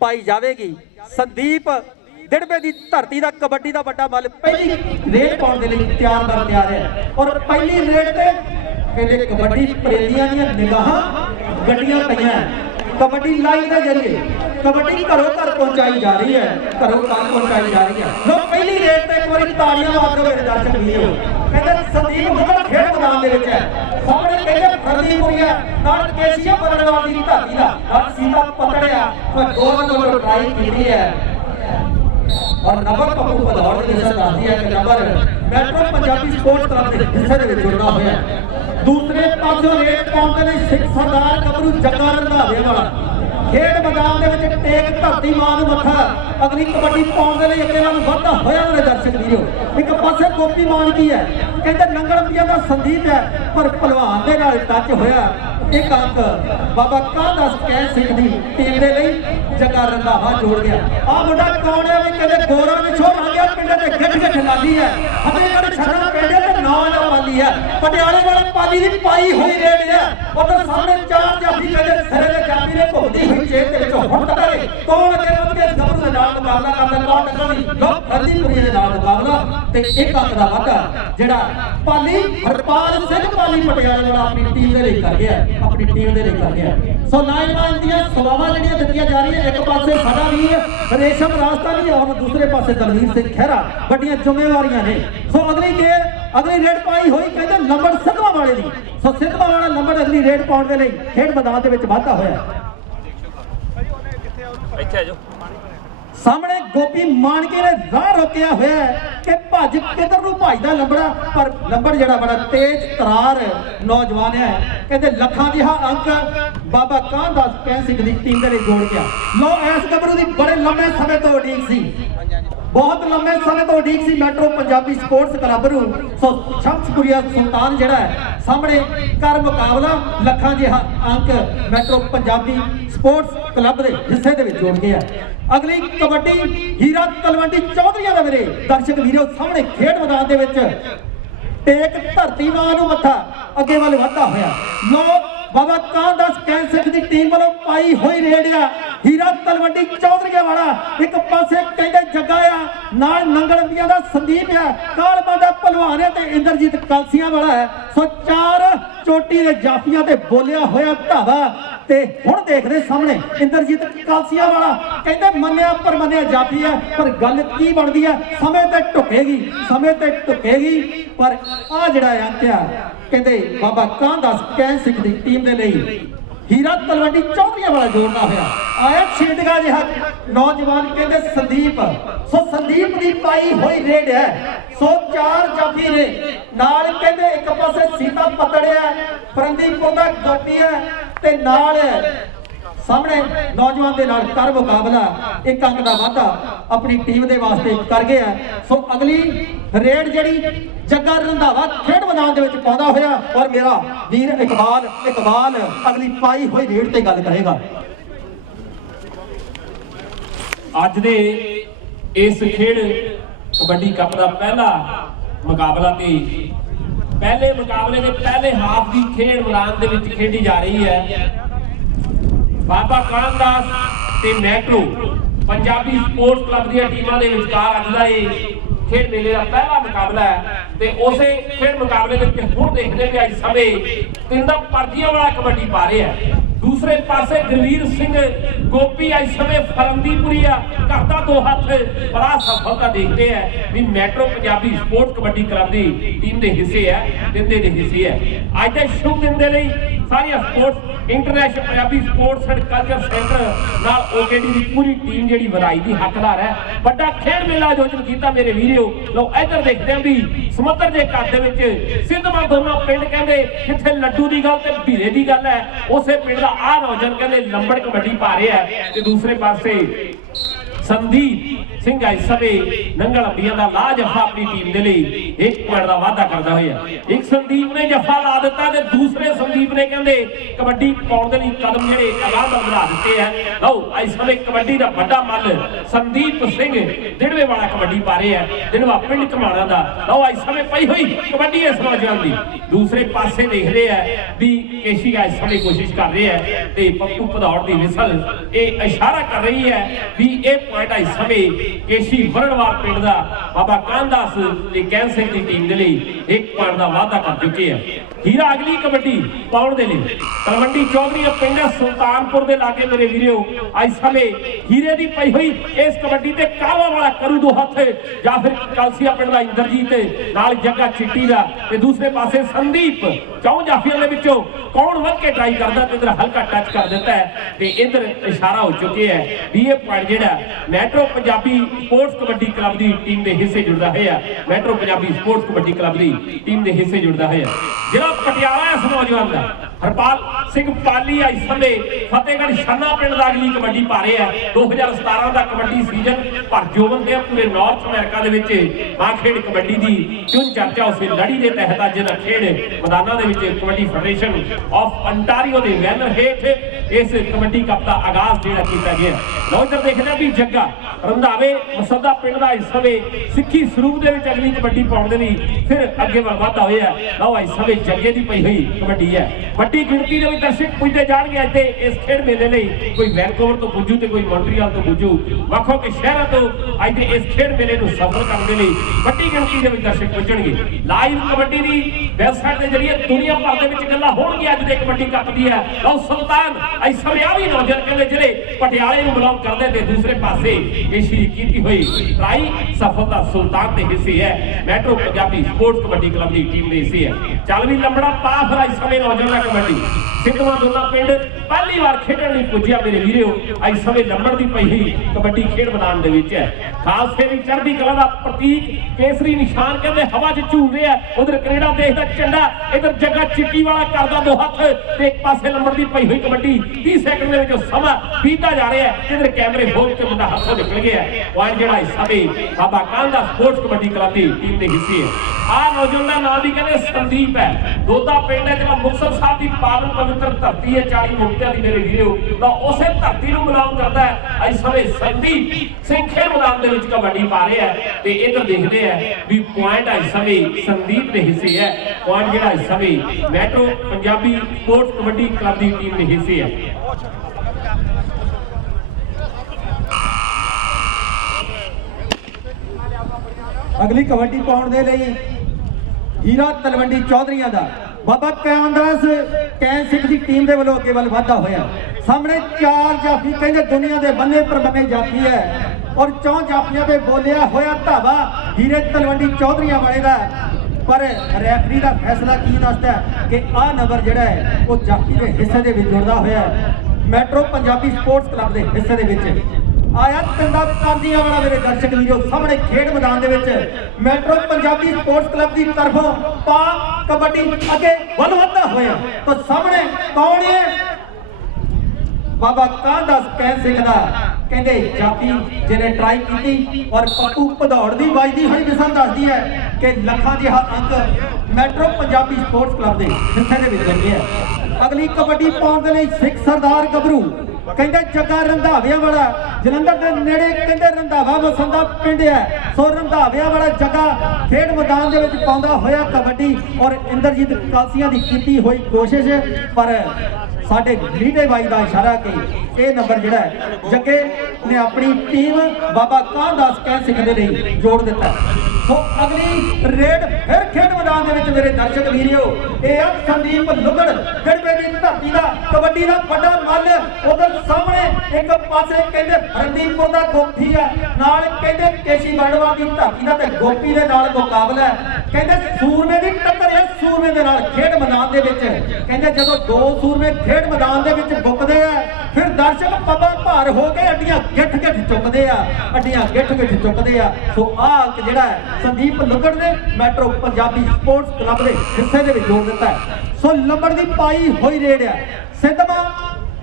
पाई जाएगी। संदीप दिड़बे की धरती का कबड्डी का बड़ा मल पहली रेड पाने के लिए तैयार है और पहली रेड से कहते कबड्डी प्रेमियों दी निगाहां गड्डियां पईयां कबड्डी लाइव के जरिए कबड्डी घरों घर पहुंचाई जा रही है, घरों घर पहुंचाई जा रही है। लोग पहली रेड पे एक बार तालियां मार दो मेरे दर्शक वीरो। कहते संदीप मुगल खेल मैदान दे विच है सामने कहते फरदीपुरी है नाल केसीया बरनवाल दी धरती दा नाल सीधा पकड़िया और दो नंबर ट्राई कीती है और नंबर पप्पू बदौड़ के नजर आती है कि number metro Punjabi sports club के हिस्से दे विच जुड़ना होया। दूसरे पासों रेड पाउंड दे लई सिख सरदार गबरू जग्गा रंधावे वाला खेड मैदान दे विच टेक धरती मां नूं मत्था अगली कबड्डी पाउंड दे लई अगे वाल वधदा होया मेरे दर्शक वीरो। एक पासे गोपी मान की है कहते नंगल पिया दा संदीप है पर पहलवान दे नाल टच होया एक अंक बाबा कांदास कैन सिंह दी टीम दे लई जग्गा रंधावा जोड़ गया। आ मुंडा कौन है भी कहते गोरा विछोड़ आ गया पिंड दे गिठ गिठ लाली है फतेहगढ़ छड़ा पिंड ते नाम दा पाली है पटियाले वाले पाली दी पाई हुई रेड है उधर सामने चार जाफी कहते सिरे दे जाफी ने घुमदी हुई चेत दे विचों हुण टकरे कौन अगे वध के गबरू दे नाल मुकाबला करदा कौन टकरदी लोग फरदीपुरी दे नाल मुकाबला ते एक अंक दा वाधा जेड़ा पाली हरपाल सिंह पाली पटियाले वाला अपनी टीम दे लई कर गया अपनी टीम दे लई कर गया। सो लाइन दी सवावां ਜਿਹੜੀਆਂ ਦਿੱਤੀਆਂ जा रही है एक पासे साडा वीर रेशम राजस्थानी और दूसरे पासे दलवीर सिंह खैरा बड़ियां जिम्मेवारियां ने। सो अगली रेड पाई हुई कहते लंबड़ सिद्धवा वाले दी सो सिद्धवा वाला लंबड़ अगली रेड पाउण दे लई खेड मैदान दे विच वाधा होया। ਇੱਥੇ ਆ ਜਾਓ सामने गोपी मानके ने राह रोकिया हुआ है कि भज किधर नूं भजदा लंबड़ा पर लंबड़ जड़ा बड़ा तेज तरार नौजवान है कहते लखां जिहा अंक बाबा कांदास कैन सिंह दी टीम दे लई जोड़ गया। लो इस गबरू दी बड़े लंबे समय तो उडीक सी बहुत लंबे समय तो उडीक सी मैट्रो पंजाबी स्पोर्ट्स क्लब नूं। सो शमसपुरिया सुल्तान जड़ा है सामने कर मुकाबला लखां जिहा अंक मैट्रो पंजाबी स्पोर्ट्स क्लब दे हिस्से दे विच जोड़ गया। अगली कबड्डी हीरा तलवंडी चौधरीਆਂ ਦਾ ਵੀਰੇ दर्शक वीरो सामने खेड मैदान दे विच टेक धरती मां नूं मत्था अगे वाल वाधा होया। लो बाबा कांदास कैन सिंह दी टीम वालों पाई हुई रेड आ हीरा तलवंडी चौधरीਆਂ वाला एक पासे कहंदे जग्गा आ नाल नंगलंबिया दा संदीप आ कालमा दा पहलवान है ते इंद्रजीत कलसियां वाला है। सो चार चोटी दे जाफियां ते बोलिया होया धावा ते हुण देखदे सामने इंद्रजीत कलसियां वाला कहंदे मन्निया पर मन्निया जाफी है पर गल की बनदी है समय ते टुकेगी पर आ जिहड़ा अंक आ कहंदे बाबा कांदास कैन सिंह दी टीम दे लई हीरा तलवंडी चौधरीਆਂ वाला जोड़ना होया। आया छेड़गा जिहा नौजवान कहते संदीप सो संदीप दी पाई हुई रेड है। सो चार जाफी ने नाल कहते एक पासे सीता पतड़िया फरंदीपुर दा गोपी है ते नाल सामने नौजवान दे नाल कर मुकाबला एक अंक दा वाधा अपनी टीम दे वास्ते कर गया। सो अगली रेड जड़ी जग्गा रंधावा खेड मैदान दे विच पाउंदा होया और मेरा वीर इकबाल अगली पाई हुई रेड ते गल करेगा। अज दे इस खेड कबड्डी कप दा पहला मुकाबला ते पहले मुकाबले दे पहले हाफ दी खेड मैदान दे विच खेडी जा रही है। बाबा कांदास ते मैट्रो पंजाबी स्पोर्ट्स क्लब दी टीमां दे विचकार अज दा खेड मेले का पहला मुकाबला है ते उसे खेड मुकाबले दे विच हुण देखदे कि अज समय तिंदा पर्चियां वाला कबड्डी पा रहे हैं। दूसरे पासे दलवीर सिंह गोपी अज समय फरंदीपुरी करता दो हाथ बड़ा सफलता देखते हैं भी metro Punjabi sports kabaddi club की टीम के हिस्से है दिंदे दे हिस्से है। अज के शुभ दिन के लिए सारिया sports international Punjabi sports and culture centre नाल ओकेडी की पूरी टीम जी वधाई की हकदार है। बड़ा खेड मेला आयोजन किया मेरे वीडियो लोग इधर देखते हैं भी समुद्र के घर सिद्धवा दोनों पिंड कहते जिथे लड्डू की गल ते भीरे की गल है उसे पिंड का आ नौजवान कहते लंबड़ कबड्डी पा रहे हैं। दूसरे पासे ਸੰਦੀਪ ਸਿੰਘ ਇਸ ਸਮੇਂ ਨੰਗਲ ਅੰਬੀਆਂ ਦਾ ਲਾ ਜਫਾ ਆਪਣੀ ਟੀਮ ਦੇ ਲਈ 1 ਪੁਆਇੰਟ ਦਾ ਵਾਅਦਾ ਕਰਦਾ ਹੋਇਆ। ਇੱਕ ਸੰਦੀਪ ਨੇ ਜਫਾ ਲਾ ਦਿੱਤਾ ਤੇ ਦੂਸਰੇ ਸੰਦੀਪ ਨੇ ਕਹਿੰਦੇ ਕਬੱਡੀ ਪਾਉਣ ਦੇ ਲਈ ਕਦਮ ਜਿਹੜੇ ਅਗਾਂਹ ਵਧਾ ਦਿੱਤੇ ਹੈ। ਲਓ ਇਸ ਸਮੇਂ ਕਬੱਡੀ ਦਾ ਵੱਡਾ ਮੱਲ ਸੰਦੀਪ ਸਿੰਘ ਦਿੜਵੇ ਵਾਲਾ ਕਬੱਡੀ ਪਾ ਰਹੇ ਹੈ, ਦਿੜਵਾ ਪਿੰਡ ਘਮਾਣਾ ਦਾ। ਲਓ ਇਸ ਸਮੇਂ ਪਈ ਹੋਈ ਕਬੱਡੀ ਇਸ ਨੌਜਵਾਨ ਦੀ ਦੂਸਰੇ ਪਾਸੇ ਦੇਖਦੇ ਆ ਵੀ ਕੇਸ਼ੀ ਇਸ ਸਮੇਂ ਕੋਸ਼ਿਸ਼ ਕਰ ਰਹੇ ਹੈ ਤੇ ਪੱਪੂ ਭਦੌੜ ਦੀ ਵਿਸਲ ਇਹ ਇਸ਼ਾਰਾ ਕਰ ਰਹੀ ਹੈ ਵੀ ਇਹ ਪੁਆਇੰਟ ਇਸ ਸਮੇਂ ਕੇਸ਼ੀ ਵਰਣਵਾਲ ਪਿੰਡ ਦਾ ਬਾਬਾ ਕਾਨਦਾਸ ਤੇ ਕੈਨ ਸਿੰਘ ਦੀ ਟੀਮ ਦੇ ਲਈ 1 ਪੁਆਇੰਟ ਦਾ ਵਾਅਦਾ ਕਰ ਚੁੱਕੇ ਆ। ਹੀਰਾ ਅਗਲੀ ਕਬੱਡੀ ਪਾਉਣ ਦੇ ਲਈ ਤਲਵੰਡੀ ਚੌਧਰੀ ਪਿੰਡ ਸੁਲਤਾਨਪੁਰ ਦੇ ਲਾਗੇ ਮੇਰੇ ਵੀਰੋ ਇਸ ਸਮੇਂ ਹੀਰੇ ਦੀ ਪਈ ਹੋਈ ਇਸ ਕਬੱਡੀ ਤੇ ਕਾਵਾ ਵਾਲਾ ਕਰੂ ਦੋ ਹੱਥ ਜਾਂ ਫਿਰ ਕਲਸੀਆ ਪਿੰਡ ਦਾ ਇੰਦਰਜੀਤ ਨਾਲ ਜੱਗਾ ਚਿੱਟੀ ਦਾ ਤੇ ਦੂਸਰੇ ਪਾਸੇ ਸੰਦੀਪ ਚੌਂ ਜਾਫੀਆਂ ਦੇ ਵਿੱਚੋਂ ਕੌਣ ਵੱਧ ਕੇ ਟਰਾਈ ਕਰਦਾ ਤੇ ਇਧਰ ਹਲਕਾ ਟੱਚ ਕਰ ਦਿੱਤਾ ਹੈ ਤੇ ਇਧਰ ਇਸ਼ਾਰਾ ਹੋ ਚੁੱਕਿਆ ਹੈ ਵੀ ਇਹ ਪੁਆਇੰਟ ਜਿਹੜਾ metro Punjabi sports kabaddi club ਦੀ ਟੀਮ ਦੇ ਹਿੱਸੇ ਜੁੜਦਾ ਹੋਇਆ। Metro Punjabi sports kabaddi club ਦੀ ਟੀਮ ਦੇ ਹਿੱਸੇ ਜੁੜਦਾ ਹੋਇਆ। ਜਿਹੜਾ ਪਟਿਆਲਾ ਇਸ ਨੌਜਵਾਨ ਦਾ ਹਰਪਾਲ ਸਿੰਘ ਪਾਲੀ ਇਸ ਸਮੇਂ ਫਤਿਹਗੜ੍ਹ ਛੰਨਾ ਪਿੰਡ ਦਾ ਅਗਲੀ ਕਬੱਡੀ ਪਾ ਰਿਹਾ ਹੈ। 2017 ਦਾ ਕਬੱਡੀ ਸੀਜ਼ਨ ਪਰ ਜੋਬਨ ਦੇ ਪੂਰੇ ਨਾਰਥ ਅਮਰੀਕਾ ਦੇ ਵਿੱਚ ਮਾਂ ਖੇਡ ਕਬੱਡੀ ਦੀ ਚੁਣ ਚਰਚਾ ਉਸੇ ਲੜੀ ਦੇ ਤਹਿਤ ਅੱਜ ਦਾ ਖੇਡ ਮੈਦਾਨਾਂ ਦੇ ਵਿੱਚ ਕਬੱਡੀ ਫੈਡਰੇਸ਼ਨ ਆਫ ਅੰਟਾਰੀਓ ਦੇ ਬੈਨਰ ਹੇਠ ਇਸ ਕਬੱਡੀ ਕੱਪ ਦਾ ਆਗਾਜ਼ ਜਿਹੜਾ ਕੀਤਾ ਗਿਆ। ਲਓ ਇੱਧਰ ਦੇਖਦੇ ਆ ਵੀ ਜੱਗਾ ਰੰਧਾਵੇ ਮਸੱਦਾ ਪਿੰਡ ਦਾ ਇਸ ਸਮੇਂ ਸਿੱਖੀ ਸਰੂਪ ਦੇ ਵਿੱਚ ਅਗਲੀ ਕਬੱਡੀ ਪਾਉਣ ਦੇ ਲਈ ਫਿਰ ਅੱਗੇ ਵਧਦਾ ਹੋਇਆ। ਲਓ ਇਸ ਸਮੇਂ ਜੱਗੇ ਦੀ ਪਈ ਹੋਈ ਕਬੱਡੀ ਹੈ। ਵੱਡੀ ਗਿਣਤੀ ਦੇ ਵਿੱਚ ਦਰਸ਼ਕ ਪੁੱਜਦੇ ਜਾਣਗੇ ਇੱਥੇ ਇਸ ਖੇਡ ਮੇਲੇ ਲਈ। ਕੋਈ ਵੈਨਕੂਵਰ ਤੋਂ ਪੁੱਜੂ ਤੇ ਕੋਈ ਮੌਂਟਰੀਅਲ ਤੋਂ ਪੁੱਜੂ, ਵੱਖੋ ਵੱਖ ਸ਼ਹਿਰਾਂ ਤੋਂ ਅੱਜ ਦੇ ਇਸ ਖੇਡ ਮੇਲੇ ਨੂੰ ਸਫਲ ਕਰਨ ਦੇ ਲਈ ਵੱਡੀ ਗਿਣਤੀ ਦੇ ਵਿੱਚ ਦਰਸ਼ਕ ਪੁੱਜਣਗੇ। ਲਾਈਵ ਕਬੱਡੀ ਦੀ ਵੈਬਸਾਈਟ ਦੇ ਜ਼ਰੀਏ ਦੁਨੀਆ ਭਰ ਦੇ ਵਿੱਚ ਗੱਲਾਂ ਹੋਣਗੀਆਂ ਅੱਜ ਦੇ ਕਬੱਡੀ ਕੱਪ ਦੀ ਹੈ। ਲਓ ਸੁਲਤਾਨ ਇਸ ਸਮੇਂ ਆ ਵੀ ਨੌਜਵਾਨ ਕਹਿੰਦੇ ਜਿਹੜੇ ਪਟਿਆਲੇ ਨੂੰ ਬਿਲੋਂਗ ਕਰਦੇ ਤੇ ਦੂਸਰੇ ਪਾਸੇ ਕੇਸ਼ੀ ਕੀਤੀ ਹੋਈ ਟਰਾਈ ਸਫਲਤਾ ਸੁਲਤਾਨ ਦੇ ਹਿੱਸੇ ਹੈ। Metro Punjabi sports kabaddi club ਦੀ ਟੀਮ ਦੇ ਹਿੱਸੇ ਹੈ। ਚੱਲ ਵੀ ਲੰਬੜਾ ਪਾ ਫਿਰ ਇਸ ਸਮੇਂ ਨੌਜਵਾਨ ਕਬੱਡੀ ਸਿੱਧਵਾਂ ਦੋਨਾ ਪਿੰਡ ਪਹਿਲੀ ਵਾਰ ਖੇਡਣ ਲਈ ਪੁੱਜਿਆ ਮੇਰੇ ਵੀਰੋ। ਇਸ ਸਮੇਂ ਲੰਬੜ ਦੀ ਪਈ ਹੋਈ ਕਬੱਡੀ ਖੇਡ ਮੈਦਾਨ ਦੇ ਵਿੱਚ ਹੈ। ਖਾਲਸੇ ਦੀ ਚੜ੍ਹਦੀ ਕਲਾ ਦਾ ਪ੍ਰਤੀਕ ਕੇਸਰੀ ਨਿਸ਼ਾਨ ਕਹਿੰਦੇ ਹਵਾ 'ਚ ਝੂਲ ਰਿਹਾ। ਉਧਰ ਕੈਨੇਡਾ ਦੇਸ਼ ਦਾ ਝੰਡਾ, ਇਧਰ ਜੱਗਾ ਚਿੱਟੀ ਵਾਲਾ ਕਰਦਾ ਦੋ ਹੱਥ ਤੇ ਇੱਕ ਪਾਸੇ ਲੰਬੜ ਦੀ ਪਈ ਹੋਈ ਕਬੱਡੀ 30 ਸੈਕਿੰਡ ਦੇ ਵਿੱਚ ਸਮਾਂ ਬੀਤਦਾ ਜਾ ਰਿਹਾ ਹੈ। ਇਧਰ ਕੈਮਰੇ ਹੋਲ ਤੇ ਮੁੰਡਾ ਹੱਥੋਂ ਨਿਕਲ ਗਿਆ। ਪੁਆਇੰਟ ਜਿਹੜਾ ਇਸ ਸਮੇਂ ਬਾਬਾ ਕਾਨਦਾ ਸਪੋਰਟਸ ਕਬੱਡੀ ਕਲੱਬ ਦੀ ਟੀਮ ਦੇ ਹਿੱਸੇ ਹੈ। ਆਹ ਨੌਜਵਾਨ ਦਾ ਨਾਮ ਵੀ ਕਹਿੰਦੇ ਸੰਦੀਪ ਹੈ। ਦੋਦਾ ਪਿੰਡ ਹੈ ਜਿਹੜਾ ਮੁਕਤਸਰ ਸਾਹਿਬ ਦੀ ਪਾਵਨ ਪਵਿੱਤਰ ਧਰਤੀ ਹੈ 40 ਮੁਕਤਿਆਂ ਦੀ ਮੇਰੇ ਵੀਰੋ। ਤਾਂ ਉਸੇ ਧਰਤੀ ਨੂੰ ਬਿਲੋਂਗ ਕਰਦਾ ਹੈ ਇਸ ਸਮੇਂ ਸੰਦੀਪ ਸਿੰਘ ਖੇਡ ਮੈਦਾਨ ਦੇ ਵਿੱਚ ਕਬੱਡੀ ਪਾ ਰਿਹਾ ਹੈ ਤੇ ਇਧਰ ਦੇਖਦੇ ਆ ਵੀ ਪੁਆਇੰਟ ਇਸ ਸਮੇਂ ਸੰਦੀਪ ਦੇ ਹਿੱਸੇ ਹੈ। ਪੁਆਇੰਟ ਜਿਹੜਾ ਇਸ ਸਮੇਂ metro Punjabi sports kabaddi club ਦੀ ਟੀਮ ਦੇ ਹਿੱਸੇ ਹੈ। ਅਗਲੀ ਕਬੱਡੀ ਪਾਉਣ ਦੇ ਲਈ ਹੀਰਾ ਤਲਵੰਡੀ ਚੌਧਰੀਆਂ ਦਾ ਬਾਬਾ ਕਾਨਦਾਸ ਕੈਨ ਸਿੰਘ ਦੀ ਟੀਮ ਦੇ ਵੱਲੋਂ ਅੱਗੇ ਵੱਲ ਵਧਦਾ ਹੋਇਆ। ਸਾਹਮਣੇ 4 ਜਾਫੀ ਕਹਿੰਦੇ ਦੁਨੀਆ ਦੇ ਬੰਨੇ ਪਰ ਬੰਨੇ ਜਾਫੀ ਹੈ ਔਰ 4 ਜਾਫੀਆਂ ਤੇ ਬੋਲਿਆ ਹੋਇਆ ਧਾਵਾ ਹੀਰੇ ਤਲਵੰਡੀ ਚੌਧਰੀਆਂ ਵਾਲੇ ਦਾ। ਪਰ ਰੈਫਰੀ ਦਾ ਫੈਸਲਾ ਕੀ ਦੱਸਦਾ ਕਿ ਆਹ ਨੰਬਰ ਜਿਹੜਾ ਹੈ ਉਹ ਜਾਫੀ ਦੇ ਹਿੱਸੇ ਦੇ ਵਿੱਚ ਜੁੜਦਾ ਹੋਇਆ ਮੈਟਰੋ ਪੰਜਾਬੀ ਸਪੋਰਟਸ ਕਲੱਬ ਦੇ ਹਿੱਸੇ ਦੇ ਵਿੱਚ ਆਇਆ। ਪਿੰਡਾਂ ਕਾਂਦੀਆਂ ਵਾਲਾ ਮੇਰੇ ਦਰਸ਼ਕ ਵੀਰੋ ਸਾਹਮਣੇ ਖੇਡ ਮੈਦਾਨ ਦੇ ਵਿੱਚ ਮੈਟਰੋ ਪੰਜਾਬੀ ਸਪੋਰਟਸ ਕਲੱਬ ਦੀ ਤਰਫੋਂ ਪਾ ਕਬੱਡੀ ਅੱਗੇ ਵਧਦਾ ਹੋਇਆ। ਤਾਂ ਸਾਹਮਣੇ ਕੌਣ ਹੈ? ਬਾਬਾ ਕਾਨਦਾਸ ਕੈਨ ਸਿੰਘ ਦਾ ਕਹਿੰਦੇ ਜਾਫੀ ਜਿਹਨੇ ਟਰਾਈ ਕੀਤੀ ਔਰ ਪੱਪੂ ਭਦੌੜ ਦੀ ਵੱਜਦੀ ਹੋਈ ਵਿਸਲ ਦੱਸਦੀ ਹੈ ਕਿ ਲੱਖਾਂ ਦੇ ਅੰਕ ਮੈਟਰੋ ਪੰਜਾਬੀ ਸਪੋਰਟਸ ਕਲੱਬ ਦੇ ਹਿੱਸੇ ਦੇ ਵਿੱਚ ਲੱਗੇ ਆ। ਅਗਲੀ ਕਬੱਡੀ ਪਾਉਣ ਦੇ ਲਈ ਸਿੱਖ ਸਰਦਾਰ ਗੱਭਰੂ ਕਹਿੰਦੇ ਜੱਗਾ ਰੰਧਾਵਿਆਂ ਵਾਲਾ ਜਲੰਧਰ ਦੇ ਨੇੜੇ ਕਹਿੰਦੇ ਰੰਧਾਵਾ ਵਸੰਦਾ ਪਿੰਡ ਹੈ। ਸੋ ਰੰਧਾਵਿਆਂ ਵਾਲਾ ਜੱਗਾ ਖੇਡ ਮੈਦਾਨ ਦੇ ਵਿੱਚ ਪਾਉਂਦਾ ਹੋਇਆ ਕਬੱਡੀ ਔਰ ਇੰਦਰਜੀਤ ਕਲਸੀਆਂ ਦੀ ਕੀਤੀ ਹੋਈ ਕੋਸ਼ਿਸ਼ ਪਰ ਸਾਡੇ ਲੀਡੇ ਬਾਈ ਦਾ ਇਸ਼ਾਰਾ ਕਿ ਇਹ ਨੰਬਰ ਜਿਹੜਾ ਹੈ ਜੱਗੇ ਨੇ ਆਪਣੀ ਟੀਮ ਬਾਬਾ ਕਾਨਦਾਸ ਕੈਨ ਸਿੰਘ ਦੇ ਲਈ ਜੋੜ ਦਿੱਤਾ। ਸੋ ਅਗਲੀ ਰੇਡ ਫਿਰ ਖੇਡ ਮੈਦਾਨ ਦੇ ਵਿੱਚ ਮੇਰੇ ਦਰਸ਼ਕ ਵੀਰੋ ਇਹ ਆ ਸੰਦੀਪ ਲੁਗੜ ਗੜਵੇ ਦੀ ਧਰਤੀ ਦਾ ਕਬੱਡੀ ਦਾ ਵੱਡਾ ਮੱਲ। ਉਧਰ ਸਾਹਮਣੇ ਇੱਕ ਪਾਸੇ ਕਹਿੰਦੇ ਰਣਦੀਪੁਰ ਦਾ ਗੋਪੀ ਆ ਨਾਲ ਕਹਿੰਦੇ ਕੇਸ਼ੀ ਗੜਵਾ ਦੀ ਧਰਤੀ ਦਾ ਤੇ ਗੋਪੀ ਦੇ ਨਾਲ ਮੁਕਾਬਲਾ ਹੈ। ਕਹਿੰਦੇ ਸੂਰਮੇ ਦੀ ਟੱਕਰ ਹੈ ਸੂਰਮੇ ਦੇ ਨਾਲ ਖੇਡ ਮੈਦਾਨ ਦੇ ਵਿੱਚ। ਕਹਿੰਦੇ ਜਦੋਂ ਦੋ ਸੂਰਮੇ ਖੇਡ ਮੈਦਾਨ ਦੇ ਵਿੱਚ ਬੁੱਕਦੇ ਆ ਫਿਰ ਦਰਸ਼ਕ ਪੱਬਾਂ ਭਾਰ ਹੋ ਕੇ ਅੱਡੀਆਂ ਗਿੱਠ ਗਿੱਠ ਚੁੱਕਦੇ ਆ, ਅੱਡੀਆਂ ਗਿੱਠ ਗਿੱਠ ਚੁੱਕਦੇ ਆ। ਸੋ ਆਹ ਅੰਕ ਜਿਹੜਾ ਹੈ ਸੰਦੀਪ ਲੁਗੜ ਨੇ ਮੈਟਰੋ ਪੰਜਾਬੀ ਸਪੋਰਟਸ ਕਲੱਬ ਦੇ ਹਿੱਸੇ ਦੇ ਵਿੱਚ ਜੋੜ ਦਿੱਤਾ ਹੈ। ਸੋ ਲੰਬੜ ਦੀ ਪਾਈ ਹੋਈ ਰੇਡ ਆ ਸਿੱਧਵਾਂ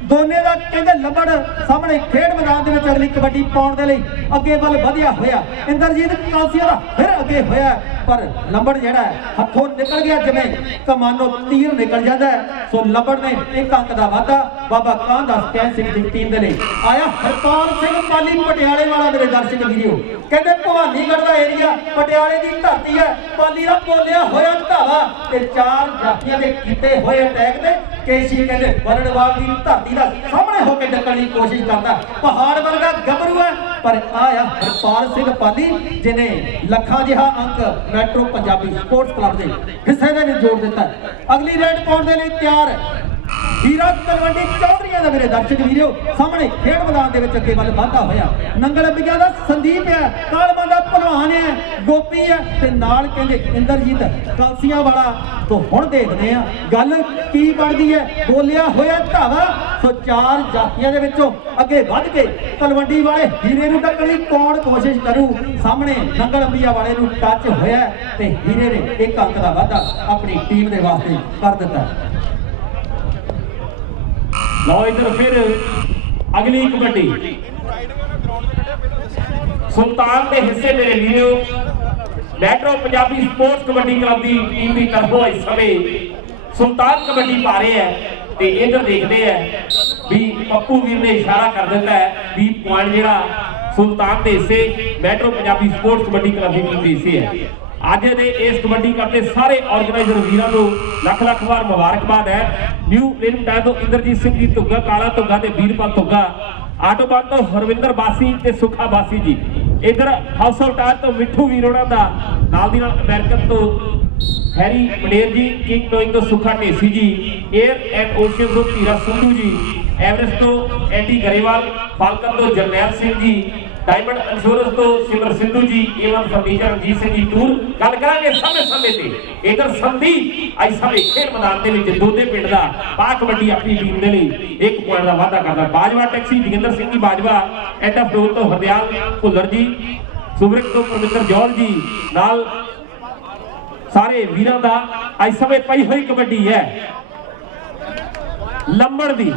ਦੋਨੇ ਦਾ ਕਹਿੰਦੇ ਲੰਬੜ ਸਾਹਮਣੇ ਖੇਡ ਮੈਦਾਨ ਦੇ ਵਿੱਚ ਅਗਲੀ ਕਬੱਡੀ ਪਾਉਣ ਦੇ ਲਈ ਅੱਗੇ ਵੱਲ ਵਧਿਆ ਹੋਇਆ। ਇੰਦਰਜੀਤ ਕਾਂਸੀਆ ਦਾ ਫਿਰ ਅੱਗੇ ਹੋਇਆ, ਪਰ ਲੰਬੜ ਜਿਹੜਾ ਹੱਥੋਂ ਨਿਕਲ ਗਿਆ ਜਿਵੇਂ ਕਮਾਨੋ ਤੀਰ ਨਿਕਲ ਜਾਂਦਾ ਹੈ। ਸੋ ਲੰਬੜ ਨੇ 1 ਅੰਕ ਦਾ ਵਾਧਾ ਬਾਬਾ ਕਾਂਦਾ ਸਕੈਨ ਸਿੰਘ ਦੀ ਟੀਮ ਦੇ ਲਈ ਆਇਆ। ਹਰਪਾਲ ਸਿੰਘ ਪਾਲੀ ਪਟਿਆਲੇ ਵਾਲਾ ਮੇਰੇ ਦਰਸ਼ਕ ਵੀਰੋ, ਕਹਿੰਦੇ ਭਵਾਨੀਗੜ੍ਹ ਦਾ ਏਰੀਆ ਪਟਿਆਲੇ ਦੀ ਧਰਤੀ ਹੈ। ਪਾਲੀ ਦਾ ਬੋਲਿਆ ਹੋਇਆ ਧਾਵਾ ਤੇ 4 ਜਾਤੀਆਂ ਦੇ ਕੀਤੇ ਹੋਏ ਅਟੈਕ ਦੇ ਕੇਸ਼ੀ ਕਹਿੰਦੇ ਬਰਨਵਾਲ ਦੀ ਧਰਤੀ ਦਾ ਸਾਹਮਣੇ ਹੋ ਕੇ ਡੱਕਣ ਦੀ ਕੋਸ਼ਿਸ਼ ਕਰਦਾ। ਪਹਾੜ ਵਰਗਾ ਗੱਭਰੂ ਹੈ, ਪਰ ਆਇਆ ਹਰਪਾਲ ਸਿੰਘ ਪਾਲੀ ਜਿਨੇ ਲੱਖਾਂ ਜਿਹਾ ਅੰਕ ਮੈਟਰੋ ਪੰਜਾਬੀ ਸਪੋਰਟਸ ਕਲੱਬ ਦੇ ਹਿੱਸੇ ਦੇ ਵਿੱਚ ਜੋੜ ਦਿੱਤਾ। ਅਗਲੀ ਰੇਡ ਪਾਉਣ ਦੇ ਲਈ ਤਿਆਰ ਹੈ ਹੀਰਾ ਤਲਵੰਡੀ ਚੌਧਰੀਆਂ ਦਾ ਮੇਰੇ ਦਰਸ਼ਕ ਵੀਰੋ, ਸਾਹਮਣੇ ਖੇਡ ਮੈਦਾਨ ਦੇ ਵਿੱਚ ਅੱਗੇ ਵੱਲ ਵਧਦਾ ਹੋਇਆ। ਨੰਗਲ ਅੰਬਿਕਾ ਦਾ ਸੰਦੀਪ ਹੈ, ਕਾਲਮਾ ਦਾ ਭਲਵਾਨ ਹੈ, ਗੋਪੀ ਹੈ ਤੇ ਨਾਲ ਕਹਿੰਦੇ ਇੰਦਰਜੀਤ ਕਾਂਸੀਆਂ ਵਾਲਾ। ਤੋਂ ਹੁਣ ਦੇਖਦੇ ਆ ਗੱਲ ਕੀ ਬਣਦੀ ਹੈ। ਬੋਲਿਆ ਹੋਇਆ ਧਾਵਾ। ਸੋ 4 ਜਾਤੀਆਂ ਦੇ ਵਿੱਚੋਂ ਅੱਗੇ ਵੱਧ ਕੇ ਤਲਵੰਡੀ ਵਾਲੇ ਹੀਰੇ ਨੂੰ ਟੱਕਣ ਦੀ ਕੌਣ ਕੋਸ਼ਿਸ਼ ਕਰੂ। ਸਾਹਮਣੇ ਨੰਗਲ ਅੰਬਿਕਾ ਵਾਲੇ ਨੂੰ ਟੱਚ ਹੋਇਆ ਤੇ ਹੀਰੇ ਨੇ 1 ਅੰਕ ਦਾ ਵਾਧਾ ਆਪਣੀ ਟੀਮ ਦੇ ਵਾਸਤੇ ਕਰ ਦਿੱਤਾ। ਲਓ ਇਧਰ ਫਿਰ ਅਗਲੀ ਕਬੱਡੀ ਸੁਲਤਾਨ ਦੇ ਹਿੱਸੇ ਮੇਰੇ ਵੀਰੋ, metro Punjabi sports kabaddi club ਦੀ ਟੀਮ ਦੀ ਤਰਫੋਂ ਇਸ ਸਮੇਂ ਸੁਲਤਾਨ ਕਬੱਡੀ ਪਾ ਰਹੇ ਹੈ। ਤੇ ਇਧਰ ਦੇਖਦੇ ਆ ਵੀ ਪੱਪੂ ਵੀਰ ਨੇ ਇਸ਼ਾਰਾ ਕਰ ਦਿੱਤਾ ਹੈ ਵੀ ਪੁਆਇੰਟ ਜਿਹੜਾ ਸੁਲਤਾਨ ਦੇ ਹਿੱਸੇ metro Punjabi sports kabaddi club ਦੀ ਟੀਮ ਦੇ ਹਿੱਸੇ ਹੈ। ਅੱਜ ਦੇ ਇਸ ਕਬੱਡੀ ਕੱਪ ਦੇ ਸਾਰੇ ਆਰਗੇਨਾਈਜ਼ਰ ਵੀਰਾਂ ਨੂੰ ਲੱਖ ਲੱਖ ਵਾਰ ਮੁਬਾਰਕਬਾਦ ਹੈ। ਨਿਊ ਫਿਲਮ ਟਾਈਮ ਤੋਂ ਇੰਦਰਜੀਤ ਸਿੰਘ ਜੀ ਧੁੱਗਾ, ਕਾਲਾ ਧੁੱਗਾ ਤੇ ਵੀਰਪਾਲ ਧੁੱਗਾ, ਆਟੋਬਾਨ ਤੋਂ ਹਰਵਿੰਦਰ ਬਾਸੀ ਤੇ ਸੁਖਾ ਬਾਸੀ ਜੀ, ਇਧਰ ਹਾਊਸ ਆਫ ਟਾਇਰ ਤੋਂ ਮਿੱਠੂ ਵੀਰ ਉਹਨਾਂ ਦਾ, ਨਾਲ ਦੀ ਨਾਲ ਅਮਰੀਕਨ ਤੋਂ ਹੈਰੀ ਮਨੇਰ ਜੀ, ਕਿੰਗ ਟੋਇੰਗ ਤੋਂ ਸੁਖਾ ਢੇਸੀ ਜੀ, 에ਅਰ ਐਂਡ ਓਸ਼ੀਅਨ ਤੋਂ ਧੀਰਾ ਸੰਧੂ ਜੀ, ਐਵਰੈਸਟ ਤੋਂ ਐਡੀ ਗਰੇਵਾਲ, ਫਾਲਕਨ ਤੋਂ ਜਰਨੈਲ ਸਿੰਘ ਜੀ, डायमंड इंश्योरेंस तो सिमर सिद्धू जी, एवं फर्नीचर रंजीत सिंह जी टूर। गल करांगे समय ते इधर संदीप आई समय खेल मैदान दे विच दोदे पिंड दा पा कबड्डी अपनी टीम दे लई 1 पॉइंट दा वाधा करदा। Bajwa taxi Joginder Singh ji Bajwa, end of door तो हरदयाल भुल्लर जी, सुब्रत तो पवित्र जौल जी, नाल सारे वीरां दा आई समय पई होई कबड्डी है। लंबड़ दी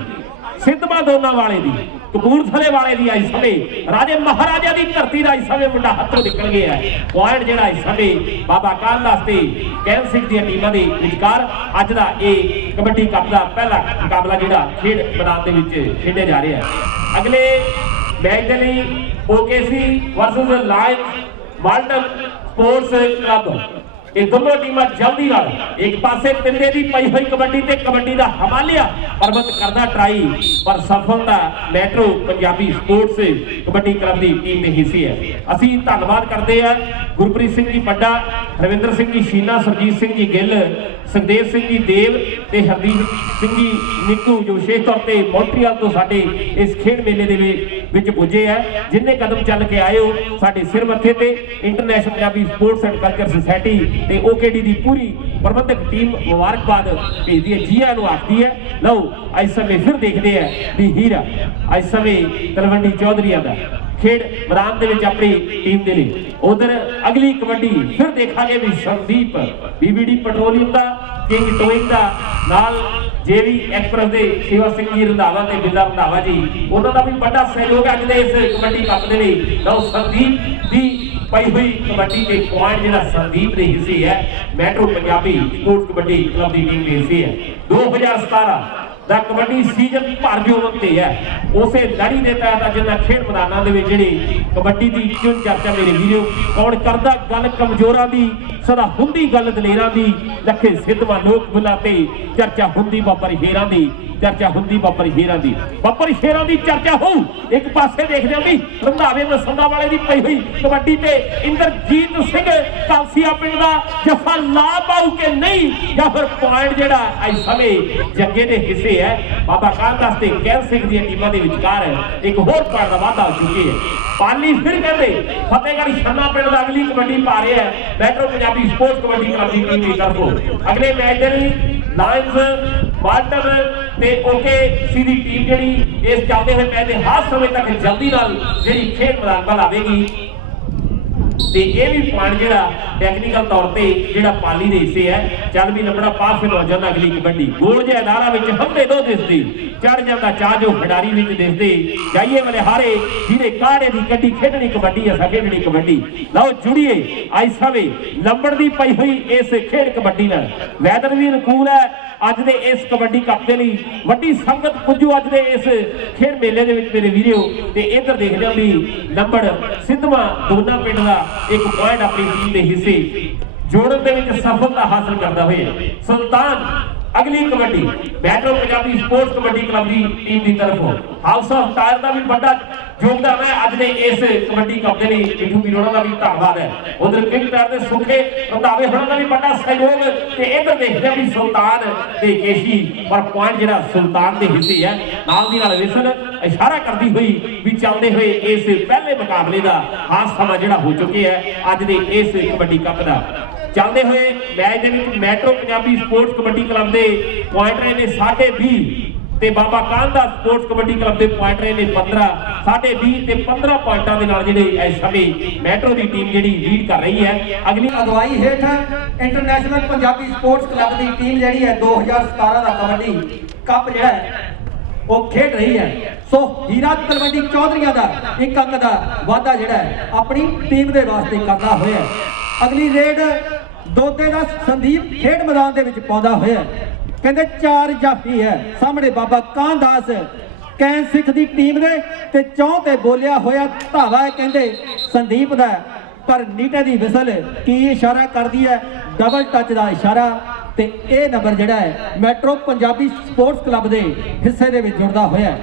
सिद्धमा दोना वाले दी, कपूरथले वाले दी आई समय राजे महाराजा दी धरती दा आई समय मुंडा हत्थों निकल गया है। पॉइंट जेड़ा इस समय बाबा कालदास ते कैल सिंह दी टीमां दे विचकार अज दा ये कबड्डी कप दा पहला मुकाबला जेड़ा खेड मैदान दे विच खेडे जा रहा है। अगले मैच दे लई OKC versus Lions Walton sports club, ये दोनों टीमां जल्दी नाल एक पासे तिंदे दी पई हुई कबड्डी ते कबड्डी दा हिमालय प्रबंध करदा ट्राई, पर सफलता Metro Punjabi sports kabaddi club दी टीम दे हिस्से है। असीं धन्नवाद करदे आ गुरप्रीत सिंह जी पड्डा, रविंद्र सिंह जी शीना, सरजीत सिंह जी गिल, सुखदेव सिंह जी देव ते हरदीप सिंह जी निक्कू जो विशेष तौर ते मॉन्ट्रियल तो साडे इस खेड मेले दे विच पुजे है। जिन्ने कदम चल के आए हो साडे सिर मत्थे ते international Punjabi sports and culture society ते ओकेडी दी पूरी प्रबंधक टीम मुबारकबाद भेजदी है, जी आनू आखदी है। लो इस समय फिर देखते हैं भी हीरा इस समय तलवंडी चौधरीआं दा खेड मैदान दे विच अपनी टीम दे लई। उधर अगली कबड्डी फिर देखांगे भी संदीप बीबीडी पेट्रोलियम दा, किंग टोइंग दा, नाल जेवी एक्सप्रेस दे सेवा सिंह जी रंधावा ते बिल्ला रंधावा जी, उन्हां दा भी बड़ा सहयोग अज दे इस कबड्डी कप दे लई। लो संदीप दी पई हुई कबड्डी के पॉइंट जिहड़ा संदीप दे हिस्से है Metro Punjabi sports kabaddi club दी टीम दे हिस्से है। 2017 दा कबड्डी सीजन भर जोवन ते है उसे लड़ी दे तहत जिन्ना खेड मैदानां दे विच जिहड़ी कबड्डी दी चुन चर्चा मेरे वीरो कौन करदा गल कमजोरां दी, सदा हुंदी गल दलेरां दी, लखे सिद्धवा लोक बुला ते चर्चा हुंदी बापर हेरां दी, चर्चा हुंदी बापर हेरां दी, बापर हेरां दी चर्चा हो। एक पासे देखदे हो भी रंधावे मसंदा वाले दी पई हुई कबड्डी ते इंद्रजीत सिंह कालसिया पिंड दा जफा ला पाऊ के नहीं, या फिर पॉइंट जेड़ा इस समय जग्गे दे हिस्से है बाबा कालदास ते कैल सिंह दी टीमां दे विचकार है। एक होर पॉइंट दा वाधा हो चुके है। पाली फिर कहते फतेहगढ़ छन्ना पिंड दा अगली कबड्डी पा रहे हैं Metro Punjabi sports kabaddi club दी टीम दी तरफों। अगले मैच दे लई लायंस वाल्टन ते ओके सी दी टीम जेड़ी इस चलदे हुए मैच दे हर समय तक जल्दी नाल जेड़ी खेड मैदान वल आवेगी। ਤੇ ਇਹ ਵੀ ਪੁਆਇੰਟ ਜਿਹੜਾ ਟੈਕਨੀਕਲ ਤੌਰ ਤੇ ਜਿਹੜਾ ਪਾਲੀ ਦੇ ਹਿੱਸੇ ਹੈ। ਚੱਲ ਵੀ ਲੰਬੜਾ ਪਾਸ ਫਿਰ ਹੋ ਜਾਂਦਾ ਅਗਲੀ ਕਬੱਡੀ। ਗੋਲ ਜਿਹਾ ਅਦਾਰਾ ਵਿੱਚ ਹੰਦੇ ਦੋ ਦਿਸਦੀ ਚੜ ਜਾਂਦਾ ਚਾਹ ਜੋ ਖਿਡਾਰੀ ਵਿੱਚ ਦਿਸਦੇ ਜਾਈਏ ਵਾਲੇ ਹਾਰੇ ਜਿਹਦੇ ਕਾੜੇ ਦੀ ਕੱਢੀ ਖੇਡਣੀ ਕਬੱਡੀ ਹੈ ਖੇਡਣੀ ਕਬੱਡੀ। ਲਓ ਜੁੜੀਏ ਅੱਜ ਸਵੇ ਲੰਬੜ ਦੀ ਪਈ ਹੋਈ ਇਸ ਖੇਡ ਕਬੱਡੀ ਨਾਲ। ਵੈਦਰ ਵੀ ਅਨੁਕੂਲ ਹੈ ਅੱਜ ਦੇ ਇਸ ਕਬੱਡੀ ਕੱਪ ਦੇ ਲਈ। ਵੱਡੀ ਸੰਗਤ ਪੁੱਜੂ ਅੱਜ ਦੇ ਇਸ ਖੇਡ ਮੇਲੇ ਦੇ ਵਿੱਚ ਮੇਰੇ ਵੀਰੋ। ਤੇ ਇੱਧਰ ਦੇਖਦੇ ਹਾਂ ਵੀ ਲੰਬੜ ਸਿੱਧਵਾਂ ਦੋਨਾ ਪਿੰਡ ਦਾ ਇੱਕ ਪੁਆਇੰਟ ਆਪਣੀ ਟੀਮ ਦੇ ਹਿੱਸੇ ਜੋੜਨ ਦੇ ਵਿੱਚ ਸਫਲਤਾ ਹਾਸਲ ਕਰਦਾ ਹੋਇਆ। ਸੁਲਤਾਨ ਅਗਲੀ kabaddi metro Punjabi sports kabaddi club ਦੀ ਟੀਮ ਦੀ ਤਰਫੋਂ ਹਾਊਸ ਆਫ ਟਾਇਰ ਦਾ ਵੀ ਵੱਡਾ ਯੋਗਦਾਨ ਹੈ ਅੱਜ ਦੇ ਇਸ ਕਬੱਡੀ ਕੱਪ ਦੇ ਲਈ। ਮਿੱਠੂ ਵੀਰੋਂ ਦਾ ਵੀ ਧੰਨਵਾਦ ਹੈ। ਉਧਰ ਕਿੰਗ ਟਾਇਰ ਦੇ ਸੁੱਖੇ ਰੰਧਾਵੇ ਹੋਣਾ ਦਾ ਵੀ ਵੱਡਾ ਸਹਿਯੋਗ। ਤੇ ਇੱਧਰ ਦੇਖਦੇ ਹਾਂ ਵੀ ਸੁਲਤਾਨ ਤੇ ਕੇਸ਼ੀ ਪਰ ਪੁਆਇੰਟ ਜਿਹੜਾ ਸੁਲਤਾਨ ਦੇ ਹਿੱਸੇ ਹੈ। ਨਾਲ ਦੀ ਨਾਲ ਵਿਸਲ ਇਸ਼ਾਰਾ ਕਰਦੀ ਹੋਈ ਵੀ ਚੱਲਦੇ ਹੋਏ ਇਸ ਪਹਿਲੇ ਮੁਕਾਬਲੇ ਦਾ ਖਾਸ ਸਮਾਂ ਜਿਹੜਾ ਹੋ ਚੁੱਕਿਆ ਹੈ ਅੱਜ ਦੇ ਇਸ ਕਬੱਡੀ ਕੱਪ ਦਾ। ਚੱਲਦੇ ਹੋਏ ਮੈਚ ਦੇ ਵਿੱਚ metro Punjabi sports kabaddi club ਦੇ ਪੁਆਇੰਟ ਰਹੇ ਨੇ 20.5 ਤੇ ਬਾਬਾ ਕਾਂਦਾ ਸਪੋਰਟਸ ਕਬੱਡੀ ਕਲੱਬ ਦੇ ਪੁਆਇੰਟ ਰਹੇ ਨੇ 15। 20.5 ਤੇ 15 ਪੁਆਇੰਟਾਂ ਦੇ ਨਾਲ ਜਿਹੜੇ ਇਸ ਸਮੇਂ ਮੈਟਰੋ ਦੀ ਟੀਮ ਜਿਹੜੀ ਲੀਡ ਕਰ ਰਹੀ ਹੈ। ਅਗਲੀ ਅਗਵਾਈ ਹੇਠ ਇੰਟਰਨੈਸ਼ਨਲ ਪੰਜਾਬੀ ਸਪੋਰਟਸ ਕਲੱਬ ਦੀ ਟੀਮ ਜਿਹੜੀ ਹੈ 2017 ਦਾ ਕਬੱਡੀ ਕੱਪ ਜਿਹੜਾ ਹੈ ਉਹ ਖੇਡ ਰਹੀ ਹੈ। ਸੋ ਹੀਰਾ ਤਲਵੰਡੀ ਚੌਧਰੀਆਂ ਦਾ ਇੱਕ ਅੰਕ ਦਾ ਵਾਅਦਾ ਜਿਹੜਾ ਹੈ ਆਪਣੀ ਟੀਮ ਦੇ ਵਾਸਤੇ ਕਰਦਾ ਹੋਇਆ। ਅਗਲੀ ਰੇਡ ਦੋਦੇ ਦਾ ਸੰਦੀਪ ਖੇਡ ਮੈਦਾਨ ਦੇ ਵਿੱਚ ਪਾਉਂਦਾ ਹੋਇਆ। ਕਹਿੰਦੇ 4 ਜਾਫੀ ਹੈ ਸਾਹਮਣੇ ਬਾਬਾ ਕਾਂਦਾਸ ਕੈਨ ਸਿੱਖ ਦੀ ਟੀਮ ਦੇ ਤੇ ਚੌਂ ਤੇ ਬੋਲਿਆ ਹੋਇਆ ਧਾਵਾ ਹੈ ਕਹਿੰਦੇ ਸੰਦੀਪ ਦਾ। ਪਰ ਨੀਟੇ ਦੀ ਵਿਸਲ ਕੀ ਇਸ਼ਾਰਾ ਕਰਦੀ ਹੈ? ਡਬਲ ਟੱਚ ਦਾ ਇਸ਼ਾਰਾ। ਤੇ ਇਹ ਨੰਬਰ ਜਿਹੜਾ ਹੈ ਮੈਟਰੋ ਪੰਜਾਬੀ ਸਪੋਰਟਸ ਕਲੱਬ ਦੇ ਹਿੱਸੇ ਦੇ ਵਿੱਚ ਜੁੜਦਾ ਹੋਇਆ।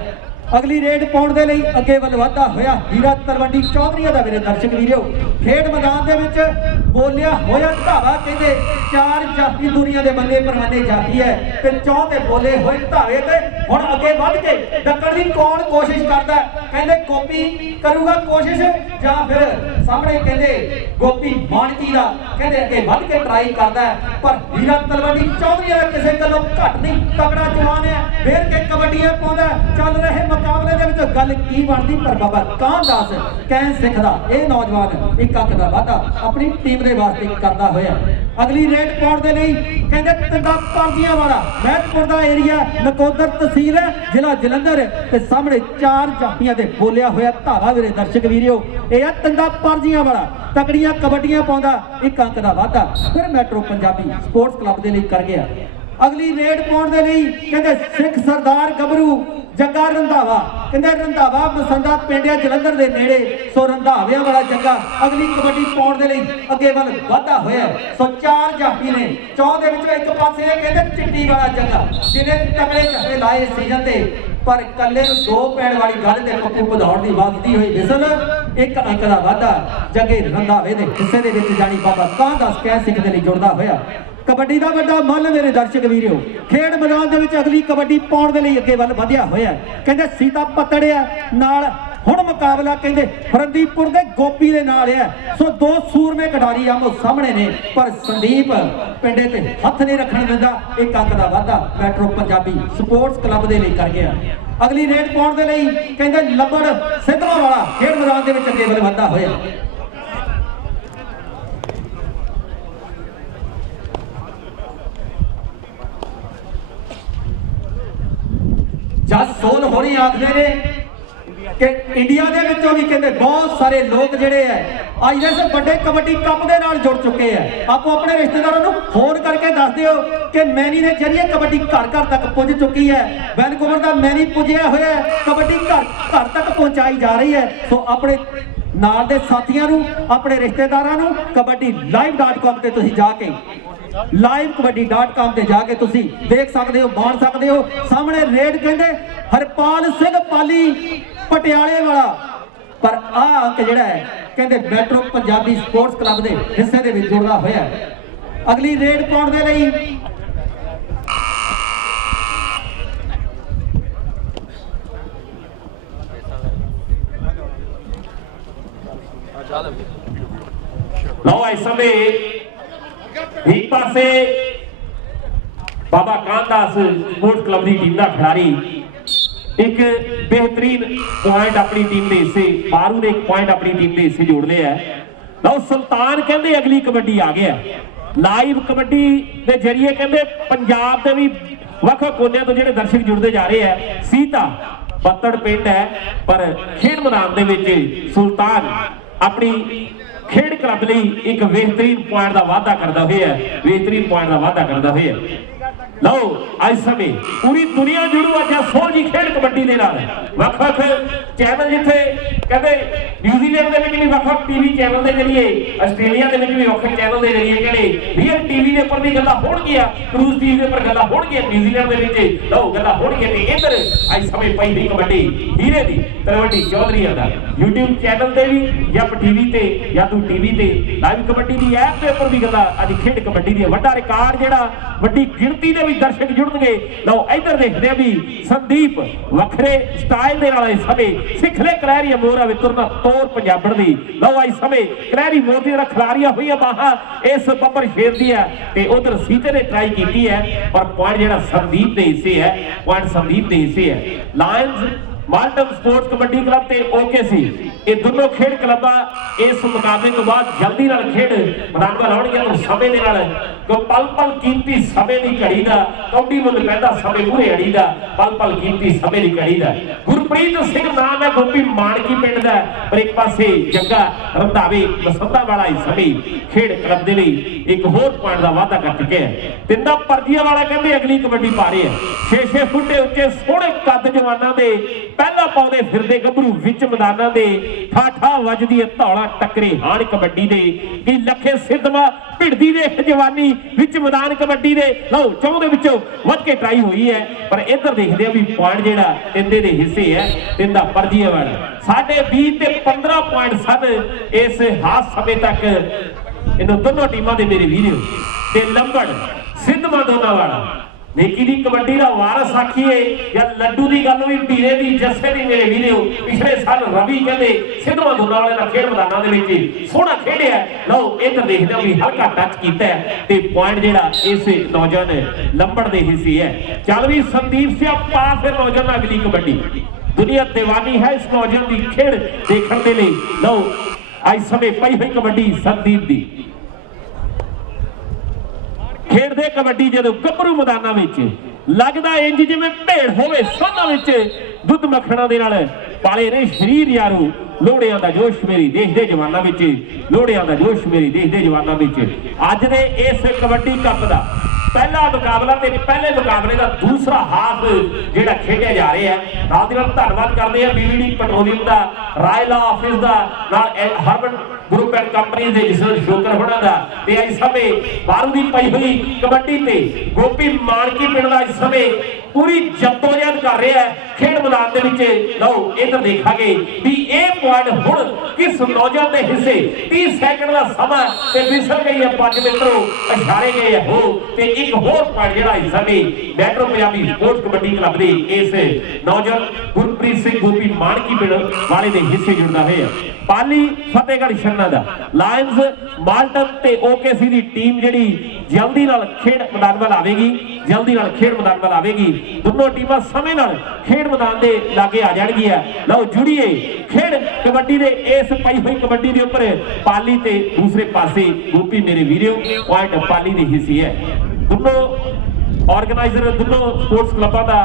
ਅਗਲੀ ਰੇਡ ਪਾਉਣ ਦੇ ਲਈ ਅੱਗੇ ਵੱਲ ਵਧਦਾ ਹੋਇਆ ਹੀਰਾ ਤਲਵੰਡੀ ਚੌਧਰੀਆਂ ਦਾ ਮੇਰੇ ਦਰਸ਼ਕ ਵੀਰੋ। ਖੇਡ ਮੈਦਾਨ ਦੇ ਵਿੱਚ ਬੋਲਿਆ ਹੋਇਆ ਧਾਵਾ ਕਹਿੰਦੇ 4 ਜਾਫੀ ਦੁਨੀਆ ਦੇ ਬੰਦੇ ਪਰਵਾਨੇ ਜਾਫੀ ਹੈ ਤੇ ਚੌਂ ਤੇ ਬੋਲੇ ਹੋਏ ਧਾਵੇ ਤੇ ਹੁਣ ਅੱਗੇ ਵੱਧ ਕੇ ਡੱਕਣ ਦੀ ਕੌਣ ਕੋਸ਼ਿਸ਼ ਕਰਦਾ? ਕਹਿੰਦੇ ਗੋਪੀ ਕਰੂਗਾ ਕੋਸ਼ਿਸ਼ ਜਾਂ ਫਿਰ ਸਾਹਮਣੇ ਕਹਿੰਦੇ ਗੋਪੀ ਮਾਨਕੀ ਦਾ ਕਹਿੰਦੇ ਅੱਗੇ ਵੱਧ ਕੇ ਟਰਾਈ ਕਰਦਾ। ਪਰ ਹੀਰਾ ਤਲਵੰਡੀ ਚੌਧਰੀਆਂ ਦਾ ਕਿਸੇ ਗੱਲੋਂ ਘੱਟ ਨਹੀਂ ਤਕੜਾ ਜਵਾਨ ਹੈ ਫੇਰ ਕੇ ਕਬੱਡੀਆਂ ਪਾਉਂਦਾ। ਚੱਲ ਰਹੇ ਮੁਕਾਬਲੇ ਦੇ ਵਿੱਚ ਗੱਲ ਕੀ ਬਣਦੀ ਪਰ ਬਾਬਾ ਕਾਂਦਾਸ ਕਹਿਣ ਸਿੱਖ ਦਾ ਇਹ ਨੌਜਵਾਨ ਇੱਕ ਅੰਕ ਦਾ ਵਾਅਦਾ ਆਪਣੀ ਟੀਮ ਦੇ ਵਾਸਤੇ ਕਰਦਾ ਹੋਇਆ। ਅਗਲੀ ਰੇਡ ਪਾਉਣ ਦੇ ਲਈ ਕਹਿੰਦੇ ਤਿੰਦਾ ਪਾਰਦੀਆਂ ਵਾਲਾ ਮਹਿਤਪੁਰ ਦਾ ਏਰੀਆ ਨਕੋਦਰ ਤਹਿਸੀਲ ਜ਼ਿਲ੍ਹਾ ਜਲੰਧਰ ਤੇ ਸਾਹਮਣੇ 4 ਜਾਫੀਆਂ ਤੇ ਬੋਲਿਆ ਹੋਇਆ ਧਾਵਾ ਮੇਰੇ ਦਰਸ਼ਕ ਵੀਰੋ। ਇਹ ਆ ਤਿੰਦਾ ਪਾਰਦੀਆਂ ਵਾਲਾ ਤਕੜੀਆਂ ਕਬੱਡੀਆਂ ਪਾਉਂਦਾ ਇੱਕ ਅੰਕ ਦਾ ਵਾਅਦਾ ਫਿਰ ਮੈਟਰੋ ਪੰਜਾਬੀ ਸਪੋਰਟਸ ਕਲੱਬ ਦੇ ਲਈ ਕਰ ਗਿਆ। ਅਗਲੀ ਰੇਡ ਪਾਉਣ ਦੇ ਲਈ ਕਹਿੰਦੇ ਸਿੱਖ ਸਰਦਾਰ ਗੱਭਰੂ ਜੱਗਾ ਰੰਧਾਵਾ ਕਹਿੰਦੇ ਰੰਧਾਵਾ ਬਸੰਦਾ ਪਿੰਡਿਆ ਜਲੰਧਰ ਦੇ ਨੇੜੇ। ਸੋ ਰੰਧਾਵਿਆਂ ਵਾਲਾ ਜੱਗਾ ਅਗਲੀ ਕਬੱਡੀ ਪਾਉਣ ਦੇ ਲਈ ਅੱਗੇ ਵੱਲ ਵਾਧਾ ਹੋਇਆ। ਸੋ 4 ਜਾਫੀ ਨੇ ਚੌਂ ਦੇ ਵਿੱਚੋਂ ਇੱਕ ਪਾਸੇ ਕਹਿੰਦੇ ਚਿੱਟੀ ਵਾਲਾ ਜੱਗਾ ਜਿਹਨੇ ਤਕੜੇ ਝੱਟੇ ਲਾਏ ਸੀਜ਼ਨ ਤੇ ਪਰ ਕੱਲੇ ਨੂੰ 2 ਪੈਣ ਵਾਲੀ ਗੱਲ ਤੇ ਪੱਪੂ ਵਧਾਉਣ ਦੀ ਵੱਧਦੀ ਹੋਈ ਵਿਸਲ ਇੱਕ ਅੰਕ ਦਾ ਵਾਧਾ ਜੱਗੇ ਰੰਧਾਵੇ ਦੇ ਹਿੱਸੇ ਦੇ ਵਿੱਚ ਜਾਣੀ ਬਾਬਾ ਕਾਂਦਾਸ ਕਹਿ ਸਿੱਖ ਦੇ ਲਈ ਜੁੜਦਾ ਹੋਇਆ। ਕਬੱਡੀ ਦਾ ਵੱਡਾ ਮੱਲ ਮੇਰੇ ਦਰਸ਼ਕ ਵੀਰੋ। ਖੇਡ ਮੈਦਾਨ ਦੇ ਵਿੱਚ ਅਗਲੀ ਕਬੱਡੀ ਪਾਉਣ ਦੇ ਲਈ ਅੱਗੇ ਵੱਲ ਵਧਿਆ ਹੋਇਆ ਕਹਿੰਦੇ ਸੀਤਾ ਪਤੜਿਆ ਨਾਲ ਹੁਣ ਮੁਕਾਬਲਾ ਕਹਿੰਦੇ ਫਰੰਦੀਪੁਰ ਦੇ ਗੋਪੀ ਦੇ ਨਾਲ ਹੈ। ਸੋ 2 ਸੂਰਮੇ ਖਿਡਾਰੀ ਆਮੋ ਸਾਹਮਣੇ ਨੇ ਪਰ ਸੰਦੀਪ ਪਿੰਡੇ ਤੇ ਹੱਥ ਨਹੀਂ ਰੱਖਣ ਦਿੰਦਾ ਇੱਕ ਅੰਕ ਦਾ ਵਾਧਾ ਮੈਟਰੋ ਪੰਜਾਬੀ ਸਪੋਰਟਸ ਕਲੱਬ ਦੇ ਲਈ ਕਰ ਗਿਆ। ਅਗਲੀ ਰੇਡ ਪਾਉਣ ਦੇ ਲਈ ਕਹਿੰਦੇ ਲੱਭੜ ਸਿੱਧਵਾਂ ਵਾਲਾ ਖੇਡ ਮੈਦਾਨ ਦੇ ਵਿੱਚ ਅੱਗੇ ਵੱਲ ਵਧਦਾ ਹੋਇਆ। ਜਸ ਸੋਲ ਹੋਣੀ ਆਖਦੇ ਨੇ ਕਿ ਇੰਡੀਆ ਦੇ ਵਿੱਚੋਂ ਵੀ ਕਹਿੰਦੇ ਬਹੁਤ ਸਾਰੇ ਲੋਕ ਜਿਹੜੇ ਐ ਅੱਜ ਦੇ ਇਸ ਵੱਡੇ ਕਬੱਡੀ ਕੱਪ ਦੇ ਨਾਲ ਜੁੜ ਚੁੱਕੇ ਐ। ਆਪੋ ਆਪਣੇ ਰਿਸ਼ਤੇਦਾਰਾਂ ਨੂੰ ਫੋਨ ਕਰਕੇ ਦੱਸ ਦਿਓ ਕਿ ਮੈਨੀ ਦੇ ਜ਼ਰੀਏ ਕਬੱਡੀ ਘਰ ਘਰ ਤੱਕ ਪੁੱਜ ਚੁੱਕੀ ਹੈ। ਵੈਨਕੂਵਰ ਦਾ ਮੈਨੀ ਪੁੱਜਿਆ ਹੋਇਆ ਕਬੱਡੀ ਘਰ ਘਰ ਤੱਕ ਪਹੁੰਚਾਈ ਜਾ ਰਹੀ ਹੈ। ਸੋ ਆਪਣੇ ਨਾਲ ਦੇ ਸਾਥੀਆਂ ਨੂੰ ਆਪਣੇ ਰਿਸ਼ਤੇਦਾਰਾਂ ਨੂੰ kabaddi.live.com ਤੇ ਤੁਸੀਂ ਜਾ ਕੇ livekabaddi.com ਤੇ ਜਾ ਕੇ ਤੁਸੀਂ ਦੇਖ ਸਕਦੇ ਹੋ ਮਾਣ ਸਕਦੇ ਹੋ। ਸਾਹਮਣੇ ਰੇਡ ਕਹਿੰਦੇ ਹਰਪਾਲ ਸਿੰਘ ਪਾਲੀ ਪਟਿਆਲੇ ਵਾਲਾ ਪਰ ਆਹ ਅੰਕ ਜਿਹੜਾ ਹੈ ਕਹਿੰਦੇ ਮੈਟਰੋ ਪੰਜਾਬੀ ਸਪੋਰਟਸ ਕਲੱਬ ਦੇ ਹਿੱਸੇ ਦੇ ਵਿੱਚ ਜੁੜਦਾ ਹੋਇਆ। ਅਗਲੀ ਰੇਡ ਪਾਉਣ ਦੇ ਲਈ ਲਓ ਇਸ ਸਮੇਂ ਇੱਕ ਪਾਸੇ ਬਾਬਾ ਕਾਂਦਾਸ ਸਪੋਰਟਸ ਕਲੱਬ ਦੀ ਟੀਮ ਦਾ ਖਿਡਾਰੀ ਇੱਕ ਬਿਹਤਰੀਨ ਪੁਆਇੰਟ ਆਪਣੀ ਟੀਮ ਦੇ ਹਿੱਸੇ ਬਾਰੂ ਨੇ ਇੱਕ ਪੁਆਇੰਟ ਆਪਣੀ ਟੀਮ ਦੇ ਹਿੱਸੇ ਜੋੜਦੇ ਆ ਲਓ ਸੁਲਤਾਨ ਕਹਿੰਦੇ ਅਗਲੀ ਕਬੱਡੀ ਆ ਗਿਆ ਲਾਈਵ ਕਬੱਡੀ ਦੇ ਜਰੀਏ ਕਹਿੰਦੇ ਪੰਜਾਬ ਦੇ ਵੀ ਵੱਖ ਕੋਨਿਆਂ ਤੋਂ ਜਿਹੜੇ ਦਰਸ਼ਕ ਜੁੜਦੇ ਜਾ ਰਹੇ ਆ ਸੀਤਾ ਪੱਤੜ ਪਿੰਡ ਹੈ ਪਰ ਖੇਡ ਮੈਦਾਨ ਦੇ ਵਿੱਚ ਸੁਲਤਾਨ ਆਪਣੀ ਖੇਡ ਕਲੱਬ ਲਈ ਇੱਕ ਬਿਹਤਰੀਨ ਪੁਆਇੰਟ ਦਾ ਵਾਅਦਾ ਕਰਦਾ ਹੋਇਆ ਲਓ ਅੱਜ ਸਮੇਂ ਪੂਰੀ ਦੁਨੀਆ ਜੁੜੂ ਅੱਜ ਸੋਝੀ ਖੇਡ ਕਬੱਡੀ ਦੇ ਨਾਲ ਵੱਖ-ਵੱਖ ਚੈਨਲ ਜਿੱਥੇ ਕਹਿੰਦੇ ਨਿਊਜ਼ੀਲੈਂਡ ਦੇ ਵਿੱਚ ਵੀ ਵੱਖ-ਵੱਖ ਟੀਵੀ ਚੈਨਲ ਦੇ ਜਰੀਏ ਆਸਟ੍ਰੇਲੀਆ ਦੇ ਵਿੱਚ ਵੀ ਵੱਖ ਚੈਨਲ ਦੇ ਜਰੀਏ ਕਹਿੰਦੇ ਰੀਅਲ ਟੀਵੀ ਦੇ ਉੱਪਰ ਵੀ ਗੱਲਾਂ ਹੋਣਗੀਆਂ ਕਰੂਜ਼ ਟੀਵੀ ਦੇ ਉੱਪਰ ਗੱਲਾਂ ਹੋਣਗੀਆਂ ਨਿਊਜ਼ੀਲੈਂਡ ਦੇ ਵਿੱਚ ਲਓ ਗੱਲਾਂ ਹੋਣਗੀਆਂ ਤੇ ਇੱਧਰ ਅੱਜ ਸਮੇਂ ਪਈ ਦੀ ਕਬੱਡੀ ਹੀਰੇ ਦੀ ਤਲਵੰਡੀ ਚੌਧਰੀਆਂ ਦਾ YouTube ਚੈਨਲ ਤੇ ਵੀ ਜਾਂ ਟੀਵੀ ਤੇ ਜਾਂ ਤੂੰ ਟੀਵੀ ਤੇ ਲਾਈਵ ਕਬੱਡੀ ਦੀ ਐਪ ਦੇ ਉੱਪਰ ਵੀ ਗੱਲਾਂ ਅੱਜ ਖੇਡ ਕਬੱਡੀ ਦੀ ਵੱਡਾ ਰਿਕਾਰਡ ਜਿਹੜਾ ਵੱਡੀ ਗਿਣਤੀ ਦੇ ਵੀ ਦਰਸ਼ਕ ਜੁੜਨਗੇ ਲਓ ਇੱਧਰ ਦੇਖਦੇ ਆ ਵੀ ਸੰਦੀਪ ਵੱਖਰੇ ਸਟਾਈਲ ਦੇ ਨਾਲ ਇਸ ਸਮੇਂ ਸਿੱਖਲੇ ਕਲੈਰੀ ਮੋਰਾ ਵਿਤਰ ਦਾ ਤੋਰ ਪੰਜਾਬਣ ਦੀ ਲਓ ਇਸ ਸਮੇਂ ਕਲੈਰੀ ਮੋਰ ਦੀ ਜਿਹੜਾ ਖਿਲਾਰੀਆਂ ਹੋਈਆਂ ਬਾਹਾਂ ਇਸ ਬੱਬਰ ਸ਼ੇਰ ਦੀ ਹੈ ਤੇ ਉਧਰ ਸੀਤੇ ਨੇ ਟਰਾਈ ਕੀਤੀ ਹੈ ਪਰ ਪੁਆਇੰਟ ਜਿਹੜਾ ਸੰਦੀਪ ਦੇ ਹਿੱਸੇ ਹੈ lions Malton sports kabaddi club ਤੇ OKC ਇਹ ਦੋਨੋਂ ਖੇਡ ਕਲੱਬਾਂ ਇਸ ਮੁਕਾਬਲੇ ਤੋਂ ਬਾਅਦ ਜਲਦੀ ਨਾਲ ਖੇਡ ਮੈਦਾਨ ਵੱਲ ਆਉਣਗੀਆਂ ਤੇ ਸਮੇਂ ਦੇ ਨਾਲ ਪਲ ਕੀਮਤੀ ਸਮੇਂ ਦੀ ਘੜੀ ਦਾ ਕੌਡੀ ਮੁੱਲ ਪੈਂਦਾ ਸਮੇਂ ਪੂਰੇ ਅੜੀ ਦਾ ਪਲ ਕੀਮਤੀ ਸਮੇਂ ਦੀ ਘੜੀ ਦਾ ਗੁਰਪ੍ਰੀਤ ਸਿੰਘ ਨਾਮ ਹੈ ਗੋਪੀ ਮਾਨਕੀ ਪਿੰਡ ਦਾ ਪਰ ਇੱਕ ਪਾਸੇ ਜੱਗਾ ਰੰਧਾਵੇ ਮਸੰਦਾ ਵਾਲਾ ਇਸ ਸਮੇਂ ਖੇਡ ਕਲੱਬ ਦੇ ਲਈ ਇੱਕ ਹੋਰ ਪੁਆਇੰਟ ਦਾ ਵਾਅਦਾ ਕਰ ਚੁੱਕਿਆ ਹੈ ਤਿੰਦਾ ਪਰਜੀਆਂ ਵਾਲਾ ਕਹਿੰਦੇ ਅਗਲੀ ਕਬੱਡੀ ਪਾ ਰਹੇ ਆ 6 ਫੁੱਟ ਦੇ ਉੱਚੇ ਸੋਹਣੇ ਕੱਦ ਜਵਾਨਾਂ ਦੇ ਪਹਿਲਾ ਪਾਉਂਦੇ ਫਿਰਦੇ ਗੱਭਰੂ ਵਿੱਚ ਮੈਦਾਨਾਂ ਦੇ ਠਾਠਾ ਵੱਜਦੀ ਧੌਲਾ ਟੱਕਰੇ ਹਾਣ ਕਬੱਡੀ ਦੇ ਕਿ ਲੱਖੇ ਸਿੱਧਵਾ ਭਿੜਦੀ ਦੇ ਜਵਾਨੀ ਵਿੱਚ ਮੈਦਾਨ ਕਬੱਡੀ ਦੇ ਲਓ ਚੌਂ ਦੇ ਵਿੱਚੋਂ ਵੱਧ ਕੇ ਟਰਾਈ ਹੋਈ ਹੈ ਪਰ ਇੱਧਰ ਦੇਖਦੇ ਆ ਵੀ ਪੁਆਇੰਟ ਜਿਹੜਾ ਤਿੰਦੇ ਦੇ ਹਿੱਸੇ ਹੈ ਤਿੰਦਾ ਪਰਜੀਆਂ ਵਾਲਾ ਸਾਡੇ 20 ਤੇ 15 ਪੁਆਇੰਟ ਸਨ ਇਸ ਹਾਸ ਸਮੇਂ ਤੱਕ ਇਹਨਾਂ ਦੋਨੋਂ ਟੀਮਾਂ ਦੇ ਮੇਰੇ ਵੀਰੋ ਤੇ ਲੰਬੜ ਸਿੱਧਵਾ ਦੋਨਾਂ ਵਾਲਾ ਨੇਕੀ ਦੀ ਕਬੱਡੀ ਦਾ ਵਾਰਸ ਆਖੀਏ ਜਾਂ ਲੱਡੂ ਦੀ ਗੱਲ ਵੀ ਢੀਰੇ ਦੀ ਜੱਸੇ ਦੀ ਮੇਰੇ ਵੀਰੋ ਪਿਛਲੇ ਸਾਲ ਰਵੀ ਕਹਿੰਦੇ ਸਿੱਧਵਾਂ ਦੋਨਾਂ ਵਾਲੇ ਨਾਲ ਖੇਡ ਮੈਦਾਨਾਂ ਦੇ ਵਿੱਚ ਸੋਹਣਾ ਖੇਡਿਆ ਲਓ ਇੱਧਰ ਦੇਖਦੇ ਹਾਂ ਵੀ ਹਲਕਾ ਟੱਚ ਕੀਤਾ ਤੇ ਪੁਆਇੰਟ ਜਿਹੜਾ ਇਸ ਨੌਜਵਾਨ ਲੰਬੜ ਦੇ ਹਿੱਸੇ ਹੈ ਚੱਲ ਵੀ ਸੰਦੀਪ ਸਿੰਘ ਪਾ ਫਿਰ ਨੌਜਵਾਨ ਅਗਲੀ ਕਬੱਡੀ ਦੁਨੀਆ دیਵਾਨੀ ਹੈ ਇਸ ਨੌਜਵਾਨ ਦੀ ਖੇਡ ਦੇਖਣ ਦੇ ਲਈ ਲਓ ਅੱਜ ਸਮੇਂ ਪਈ ਹੋਈ ਕਬੱਡੀ ਸੰਦੀਪ ਦੀ ਖੇਡਦੇ ਕਬੱਡੀ ਜਦੋਂ ਗੱਭਰੂ ਮੈਦਾਨਾਂ ਵਿੱਚ ਲੱਗਦਾ ਇੰਜ ਜਿਵੇਂ ਭੇਡ ਹੋਵੇ ਸੋਨਾ ਵਿੱਚ ਦੁੱਧ ਮੱਖਣਾ ਦੇ ਨਾਲ ਪਾਲੇ ਨੇ ਸਰੀਰ ਯਾਰੂ ਲੋੜਿਆਂ ਦਾ ਜੋਸ਼ ਮੇਰੀ ਦੇਸ਼ ਦੇ ਜਵਾਨਾਂ ਵਿੱਚ ਲੋੜਿਆਂ ਦਾ ਜੋਸ਼ ਮੇਰੀ ਦੇਸ਼ ਦੇ ਜਵਾਨਾਂ ਵਿੱਚ ਅੱਜ ਦੇ ਇਸ ਕਬੱਡੀ ਕੱਪ ਦਾ ਪਹਿਲਾ ਮੁਕਾਬਲਾ ਤੇ ਪਹਿਲੇ ਮੁਕਾਬਲੇ ਦਾ ਦੂਸਰਾ ਹਾਫ ਜਿਹੜਾ ਖੇਡਿਆ ਜਾ ਰਿਹਾ ਹੈ ਨਾਲ ਦੀ ਨਾਲ ਧੰਨਵਾਦ ਕਰਦੇ ਆ BVD ਪੈਟਰੋਲੀਅਮ ਦਾ ਰਾਇਲਾ ਆਫਿਸ ਦਾ ਨਾਲ ਹਰਬਨ ਗਰੁੱਪ ਐਂਡ ਕੰਪਨੀ ਦੇ ਜਿਸਲ ਸ਼ੋਕਰ ਹੋਣਾ ਦਾ ਤੇ ਇਸ ਸਮੇਂ ਬਾਰੂ ਦੀ ਪਈ ਹੋਈ ਕਬੱਡੀ ਤੇ ਗੋਪੀ ਮਾਨਕੀ ਪਿੰਡ ਦਾ ਇਸ ਸਮੇਂ ਪੂਰੀ ਜਦੋਜਹਿਦ ਕਰ ਰਿਹਾ ਹੈ ਖੇਡ ਮੈਦਾਨ ਦੇ ਵਿੱਚ ਲਓ ਇੱਧਰ ਦੇਖਾਂਗੇ ਵੀ ਇਹ ਪੁਆਇੰਟ ਹੁਣ ਕਿਸ ਨੌਜਵਾਨ ਦੇ ਹਿੱਸੇ 30 ਸੈਕਿੰਡ ਦਾ ਸਮਾਂ ਤੇ ਵਿਸਰ ਗਈ ਹੈ 5 ਮਿੰਟਰੋ ਇਸ਼ਾਰੇ ਗਏ ਹੋ ਤੇ ਇੱਕ ਹੋਰ ਪੁਆਇੰਟ ਜਿਹੜਾ ਇਸ ਸਮੇਂ metro Punjabi sports kabaddi club ਦੇ ਇਸ ਨੌਜਵਾਨ ਗੁਰਪ੍ਰੀਤ ਸਿੰਘ ਗੋਪੀ ਮਾਨਕੀ ਪਿੰਡ ਵਾਲੇ ਦੇ ਹਿੱਸੇ ਜੁੜਦਾ ਹੋਇਆ ਪਾਲੀ ਫਤਿਹਗੜ੍ਹ ਛੰਨਾ ਦਾ ਲਾਇਨਸ ਮਾਲਟਨ ਤੇ OKC ਦੀ ਟੀਮ ਜਿਹੜੀ ਜਲਦੀ ਨਾਲ ਖੇਡ ਮੈਦਾਨ ਵੱਲ ਆਵੇਗੀ ਦੋਨੋਂ ਟੀਮਾਂ ਸਮੇਂ ਨਾਲ ਖੇਡ ਮੈਦਾਨ ਦੇ ਲਾਗੇ ਆ ਜਾਣਗੀਆਂ ਲਓ ਜੁੜੀਏ ਖੇਡ ਕਬੱਡੀ ਦੇ ਇਸ ਪਈ ਹੋਈ ਕਬੱਡੀ ਦੇ ਉੱਪਰ ਪਾਲੀ ਤੇ ਦੂਸਰੇ ਪਾਸੇ ਗੋਪੀ ਮੇਰੇ ਵੀਰੋ ਪੁਆਇੰਟ ਪਾਲੀ ਦੇ ਹਿੱਸੇ ਹੈ ਦੋਨੋਂ ਆਰਗੇਨਾਈਜ਼ਰ ਦੋਨੋਂ ਸਪੋਰਟਸ ਕਲੱਬਾਂ ਦਾ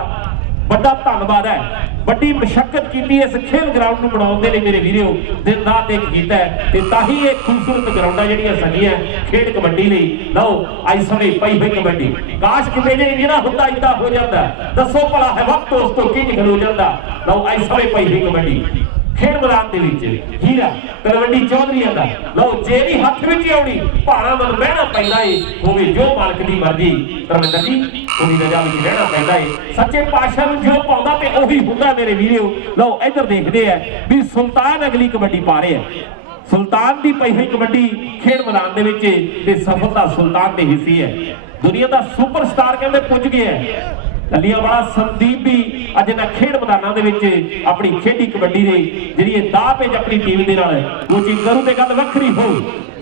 ਵੱਡਾ ਧੰਨਵਾਦ ਹੈ ਵੱਡੀ ਮਸ਼ੱਕਤ ਕੀਤੀ ਇਸ ਖੇਡ ਗਰਾਊਂਡ ਨੂੰ ਬਣਾਉਣ ਦੇ ਲਈ ਮੇਰੇ ਵੀਰੋ ਦਿਨ ਰਾਤ ਇੱਕ ਕੀਤਾ ਤੇ ਤਾਂ ਹੀ ਇਹ ਖੂਬਸੂਰਤ ਗਰਾਊਂਡਾਂ ਜਿਹੜੀਆਂ ਸਜੀਆਂ ਖੇਡ ਕਬੱਡੀ ਲਈ ਲਓ ਅੱਜ ਸਮੇਂ ਪਈ ਹੋਈ ਕਬੱਡੀ ਕਾਸ਼ ਕਿਤੇ ਜੇ ਜਿਹੜਾ ਹੁੰਦਾ ਇਦਾਂ ਹੋ ਜਾਂਦਾ ਦੱਸੋ ਭਲਾ ਹੈ ਵਕਤ ਉਸ ਤੋਂ ਕੀ ਨਿਕਲ ਹੋ ਜਾਂਦਾ ਲਓ ਅੱਜ ਸਮੇਂ ਪਈ ਹੋਈ ਕਬੱਡੀ ਖੇਡ ਮੈਦਾਨ ਦੇ ਵਿੱਚ ਹੀਰਾ ਤਲਵੰਡੀ ਚੌਧਰੀਆਂ ਦਾ ਲਓ ਜੇ ਵੀ ਹੱਥ ਵਿੱਚ ਆਉਣੀ ਭਾਣਾ ਮਨ ਬਹਿਣਾ ਪੈਂਦਾ ਏ ਹੋਵੇ ਜੋ ਮਾਲਕ ਦੀ ਮਰਜ਼ੀ ਧਰਮਿੰਦਰ ਜੀ ਉਹਦੀ ਰਜ਼ਾ ਵਿੱਚ ਰਹਿਣਾ ਪੈਂਦਾ ਏ ਸੱਚੇ ਪਾਤਸ਼ਾਹ ਨੂੰ ਜੋ ਪਾਉਂਦਾ ਤੇ ਉਹੀ ਹੁੰਦਾ ਮੇਰੇ ਵੀਰੋ ਲਓ ਇੱਧਰ ਦੇਖਦੇ ਆ ਵੀ ਸੁਲਤਾਨ ਅਗਲੀ ਕਬੱਡੀ ਪਾ ਰਹੇ ਆ ਸੁਲਤਾਨ ਦੀ ਪਈ ਹੋਈ ਕਬੱਡੀ ਖੇਡ ਮੈਦਾਨ ਦੇ ਵਿੱਚ ਤੇ ਸਫਲਤਾ ਸੁਲਤਾਨ ਦੇ ਹਿੱਸੇ ਹੈ ਦੁਨੀਆ ਦਾ ਸੁਪਰਸਟਾਰ ਕਹਿੰਦੇ ਪੁੱਜ ਗਿਆ ਲੱਲੀਆਂ ਵਾਲਾ ਸੰਦੀਪ ਵੀ ਅੱਜ ਇਹਨਾਂ ਖੇਡ ਮੈਦਾਨਾਂ ਦੇ ਵਿੱਚ ਆਪਣੀ ਖੇਡੀ ਕਬੱਡੀ ਦੇ ਜਿਹੜੀ ਇਹ ਦਾਅ ਪੇਚ ਆਪਣੀ ਟੀਮ ਦੇ ਨਾਲ ਕੋਚਿੰਗ ਕਰੂ ਤੇ ਗੱਲ ਵੱਖਰੀ ਹੋ।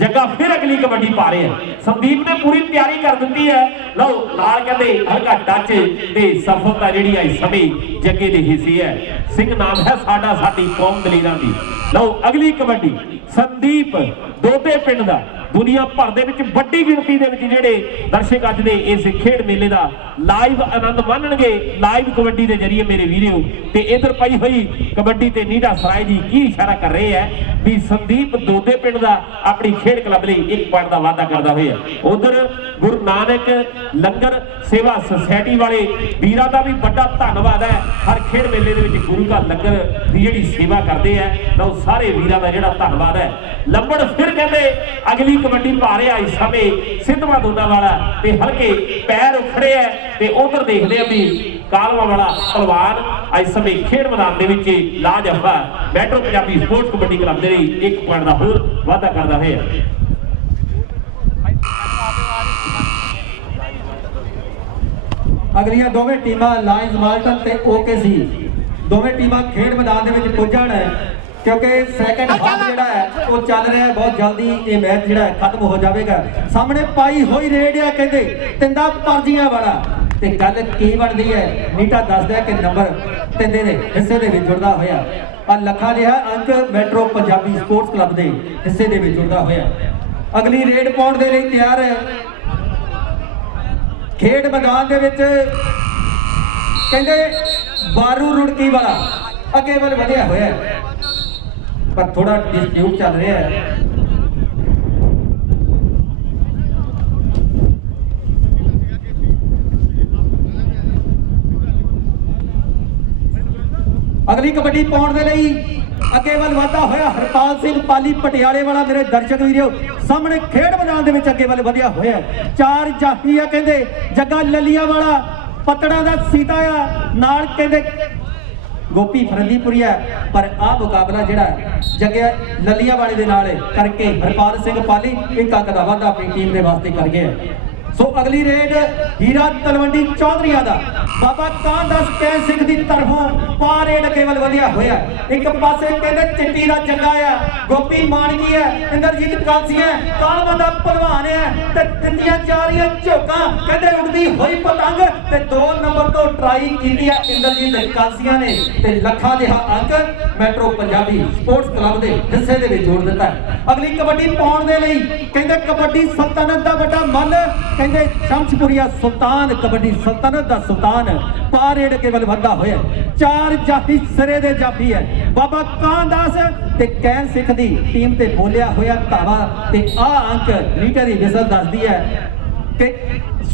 ਜੱਗਾ ਫਿਰ ਅਗਲੀ ਕਬੱਡੀ ਪਾ ਰਿਹਾ ਸੰਦੀਪ ਨੇ ਪੂਰੀ ਤਿਆਰੀ ਕਰ ਦਿੱਤੀ ਹੈ। ਲਓ ਨਾਲ ਕਹਿੰਦੇ ਹਲਕਾ ਟੱਚ ਤੇ ਸਫਲਤਾ ਜਿਹੜੀ ਆਈ ਸਮੇਂ ਜੱਗੇ ਦੇ ਹਿੱਸੇ ਹੈ। ਸਿੰਘ ਨਾਮ ਹੈ ਸਾਡਾ ਸਾਡੀ ਕੌਮ ਦਲੀਰਾਂ ਦੀ। ਲਓ ਅਗਲੀ ਕਬੱਡੀ ਸੰਦੀਪ ਦੋਦੇ ਪਿੰਡ ਦਾ ਦੁਨੀਆ ਭਰ ਦੇ ਵਿੱਚ ਵੱਡੀ ਗਿਣਤੀ ਦੇ ਵਿੱਚ ਜਿਹੜੇ ਦਰਸ਼ਕ ਅੱਜ ਦੇ ਇਸ ਖੇਡ ਮੇਲੇ ਦਾ ਲਾਈਵ ਆਨੰਦ ਮਾਣਨਗੇ ਲਾਈਵ ਕਬੱਡੀ ਦੇ ਜਰੀਏ ਮੇਰੇ ਵੀਰੋ। ਤੇ ਇਧਰ ਪਈ ਹੋਈ ਕਬੱਡੀ ਤੇ ਨੀਡਾ ਸਰਾਏ ਜੀ ਕੀ ਇਸ਼ਾਰਾ ਕਰ ਰਹੇ ਹੈ ਵੀ ਸੰਦੀਪ ਦੋਦੇ ਪਿੰਡ ਦਾ ਆਪਣੀ ਖੇਡ ਕਲੱਬ ਲਈ 1 ਪੁਆਇੰਟ ਦਾ ਵਾਅਦਾ ਕਰਦਾ ਹੋਇਆ। ਉਧਰ ਗੁਰੂ ਨਾਨਕ ਲੰਗਰ ਸੇਵਾ ਸੁਸਾਇਟੀ ਵਾਲੇ ਵੀਰਾਂ ਦਾ ਵੀ ਵੱਡਾ ਧੰਨਵਾਦ ਹੈ। ਹਰ ਖੇਡ ਮੇਲੇ ਦੇ ਵਿੱਚ ਗੁਰੂ ਦਾ ਲੰਗਰ ਦੀ ਜਿਹੜੀ ਸੇਵਾ ਕਰਦੇ ਆ ਤਾਂ ਉਹ ਸਾਰੇ ਵੀਰਾਂ ਦਾ ਜਿਹੜਾ ਧੰਨਵਾਦ ਹੈ। ਲੰਬੜ ਫਿਰ ਕਹਿੰਦੇ ਅਗਲੀ ਕਬੱਡੀ ਪਾ ਰਿਹਾ ਇਸ ਸਮੇਂ ਸਿੱਧਵਾਂ ਦੋਨਾ ਵਾਲਾ ਤੇ ਹਲਕੇ ਪੈਰ ਉਖੜੇ ਆ ਤੇ ਉਧਰ ਦੇਖਦੇ ਆ ਵੀ ਕਾਲਵਾ ਵਾਲਾ ਪਹਿਲਵਾਨ ਇਸ ਸਮੇਂ ਖੇਡ ਮੈਦਾਨ ਦੇ ਵਿੱਚ ਲਾਜਫਾ Metro Punjabi sports kabaddi club ਦੇ ਲਈ 1 ਪੁਆਇੰਟ ਦਾ ਹੋਰ ਵਾਅਦਾ ਕਰਦਾ ਹੋਇਆ। ਅਗਲੀਆਂ ਦੋਵੇਂ ਟੀਮਾਂ ਲਾਇਨਜ਼ ਮਾਲਟਨ ਤੇ OKC ਦੋਵੇਂ ਟੀਮਾਂ ਖੇਡ ਮੈਦਾਨ ਦੇ ਵਿੱਚ ਪੁੱਜਣ ਕਿਉਂਕਿ ਸੈਕੰਡ ਹਾਫ ਜਿਹੜਾ ਹੈ ਉਹ ਚੱਲ ਰਿਹਾ ਹੈ। ਬਹੁਤ ਜਲਦੀ ਇਹ ਮੈਚ ਜਿਹੜਾ ਹੈ ਖਤਮ ਹੋ ਜਾਵੇਗਾ। ਸਾਹਮਣੇ ਪਾਈ ਹੋਈ ਰੇਡ ਆ ਕਹਿੰਦੇ ਤਿੰਦਾ ਪਰਜੀਆਂ ਵਾਲਾ ਤੇ ਗੱਲ ਕੀ ਬਣਦੀ ਹੈ ਨੀਟਾ ਦੱਸਦਾ ਕਿ ਨੰਬਰ ਤਿੰਦੇ ਦੇ ਹਿੱਸੇ ਦੇ ਵਿੱਚ ਜੁੜਦਾ ਹੋਇਆ ਆ ਲੱਖਾਂ ਜਿਹਾ ਅੰਕ ਮੈਟਰੋ ਪੰਜਾਬੀ ਸਪੋਰਟਸ ਕਲੱਬ ਦੇ ਹਿੱਸੇ ਦੇ ਵਿੱਚ ਜੁੜਦਾ ਹੋਇਆ। ਅਗਲੀ ਰੇਡ ਪਾਉਣ ਦੇ ਲਈ ਤਿਆਰ ਹੈ। ਖੇਡ ਮੈਦਾਨ ਦੇ ਵਿੱਚ ਕਹਿੰਦੇ ਬਾਰੂ ਰੁੜਕੀ ਵਾਲਾ ਅੱਗੇ ਵੱਲ ਵਧਿਆ ਹੋਇਆ ਪਰ ਥੋੜਾ ਡਿਸਪਿਊਟ ਚੱਲ ਰਿਹਾ ਹੈ। ਅਗਲੀ ਕਬੱਡੀ ਪਾਉਣ ਦੇ ਲਈ ਅੱਗੇ ਵੱਲ ਵਧਦਾ ਹੋਇਆ ਹਰਪਾਲ ਸਿੰਘ ਪਾਲੀ ਪਟਿਆਲੇ ਵਾਲਾ ਮੇਰੇ ਦਰਸ਼ਕ ਵੀਰੋ ਸਾਹਮਣੇ ਖੇਡ ਮੈਦਾਨ ਦੇ ਵਿੱਚ ਅੱਗੇ ਵੱਲ ਵਧਿਆ ਹੋਇਆ। 4 ਜਾਫੀ ਆ ਕਹਿੰਦੇ ਜੱਗਾ ਲੱਲੀਆਂ ਵਾਲਾ ਪਤੜਾ ਦਾ ਸੀਤਾ ਆ ਨਾਲ ਕਹਿੰਦੇ ਗੋਪੀ ਫਰੰਦੀਪੁਰੀਆ ਪਰ ਆਹ ਮੁਕਾਬਲਾ ਜਿਹੜਾ ਜੱਗੇ ਲੱਲੀਆਂ ਵਾਲੇ ਦੇ ਨਾਲ ਕਰਕੇ ਹਰਪਾਲ ਸਿੰਘ ਪਾਲੀ 1 ਅੰਕ ਦਾ ਵਾਧਾ ਆਪਣੀ ਟੀਮ ਦੇ ਵਾਸਤੇ ਕਰ ਗਿਆ। ਸੋ ਅਗਲੀ ਰੇਡ ਹੀਰਾ ਤਲਵੰਡੀ ਚੌਧਰੀਆਂ ਦਾ ਬਾਬਾ ਕਾਂਦਾਸ ਕੈ ਸਿੰਘ ਦੀ ਤਰਫੋਂ ਪਾ ਰੇਡ ਅੱਗੇ ਵੱਲ ਵਧਿਆ ਹੋਇਆ। ਇੱਕ ਪਾਸੇ ਕਹਿੰਦੇ ਚਿੱਟੀ ਦਾ ਜੱਗਾ ਆ ਗੋਪੀ ਮਾਨਕੀ ਹੈ ਇੰਦਰਜੀਤ ਕਾਂਸੀਆ ਕਾਲਵਾ ਦਾ ਪਹਿਲਵਾਨ ਹੈ ਤੇ ਦਿੱਤੀਆਂ ਜਾ ਰਹੀਆਂ ਝੋਕਾਂ ਕਹਿੰਦੇ ਉੱਡਦੀ ਹੋਈ ਪਤੰਗ ਤੇ 2 ਨੰਬਰ ਤੋਂ ਟਰਾਈ ਕੀਤੀ ਹੈ ਇੰਦਰਜੀਤ ਕਾਂਸੀਆ ਨੇ ਤੇ ਲੱਖਾਂ ਜਿਹਾ ਅੰਕ ਮੈਟਰੋ ਪੰਜਾਬੀ ਸਪੋਰਟਸ ਕਲੱਬ ਦੇ ਹਿੱਸੇ ਦੇ ਵਿੱਚ ਜੋੜ ਦਿੱਤਾ। ਅਗਲੀ ਕਬੱਡੀ ਪਾਉਣ ਦੇ ਲਈ ਕਹਿੰਦੇ ਕਬੱਡੀ ਸਲਤਨਤ ਦਾ ਵੱਡਾ ਮੱਲ ਕਹਿੰਦੇ ਸ਼ਮਸ਼ਪੁਰੀਆ ਸੁਲਤਾਨ ਕਬੱਡੀ ਸਲਤਨਤ ਦਾ ਸੁਲਤਾਨ ਪਾ ਰੇਡ ਕੇ ਵੱਲ ਵਧਦਾ ਹੋਇਆ। 4 ਜਾਫੀ ਸਿਰੇ ਦੇ ਜਾਫੀ ਹੈ ਬਾਬਾ ਕਾਂਦਾਸ ਤੇ ਕੈਨ ਸਿੱਖ ਦੀ ਟੀਮ ਤੇ ਬੋਲਿਆ ਹੋਇਆ ਧਾਵਾ ਤੇ ਆਹ ਅੰਕ ਲੀਟਰ ਦੀ ਵਿਸਲ ਦੱਸਦੀ ਹੈ ਕਿ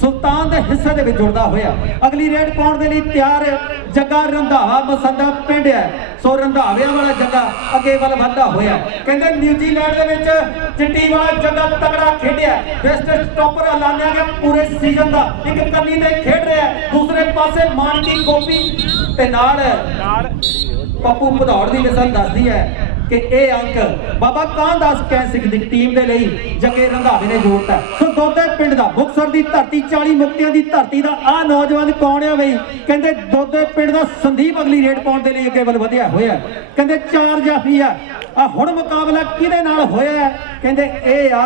ਸੁਲਤਾਨ ਦੇ ਹਿੱਸੇ ਦੇ ਵਿੱਚ ਜੁੜਦਾ ਹੋਇਆ। ਅਗਲੀ ਰੇਡ ਪਾਉਣ ਦੇ ਲਈ ਤਿਆਰ ਜੱਗਾ ਰੰਧਾਵਾ ਮਸੰਦਾ ਪਿੰਡ ਹੈ ਸੋ ਰੰਧਾਵਿਆਂ ਵਾਲਾ ਜੱਗਾ ਅੱਗੇ ਵੱਲ ਵਧਦਾ ਹੋਇਆ। ਕਹਿੰਦੇ ਨਿਊਜ਼ੀਲੈਂਡ ਦੇ ਵਿੱਚ ਚਿੱਟੀ ਵਾਲਾ ਜੱਗਾ ਤਗੜਾ ਖੇਡਿਆ ਬੈਸਟ ਸਟਾਪਰ ਐਲਾਨਿਆ ਗਿਆ ਪੂਰੇ ਸੀਜ਼ਨ ਦਾ ਇੱਕ ਕੰਨੀ ਤੇ ਖੇਡ ਰਿਹਾ ਦੂਸਰੇ ਪਾਸੇ ਮਾਨਕੀ ਗੋਪੀ ਤੇ ਨਾਲ ਪੱਪੂ ਭਦੌੜ ਦੀ ਵਿਸਲ ਦੱਸਦੀ ਹੈ ਕਿ ਇਹ ਅੰਕ ਬਾਬਾ ਕਾਂਦਾਸ ਕੈ ਸਿੰਘ ਦੀ ਟੀਮ ਦੇ ਲਈ ਜੱਗੇ ਰੰਧਾਵੇ ਨੇ ਜੋੜਤਾ। ਸੋ ਦੋਦੇ ਪਿੰਡ ਦਾ ਮੁਕਤਸਰ ਦੀ ਧਰਤੀ 40 ਮੁਕਤਿਆਂ ਦੀ ਧਰਤੀ ਦਾ ਆ ਨੌਜਵਾਨ ਕੌਣ ਆ ਬਈ ਕਹਿੰਦੇ ਦੋਦੇ ਪਿੰਡ ਦਾ ਸੰਦੀਪ ਅਗਲੀ ਰੇਡ ਪਾਉਣ ਦੇ ਲਈ ਅੱਗੇ ਵੱਲ ਵਧਿਆ ਹੋਇਆ। ਕਹਿੰਦੇ 4 ਜਾਫੀ ਆ ਹੁਣ ਮੁਕਾਬਲਾ ਕਿਹਦੇ ਨਾਲ ਹੋਇਆ ਕਹਿੰਦੇ ਇਹ ਆ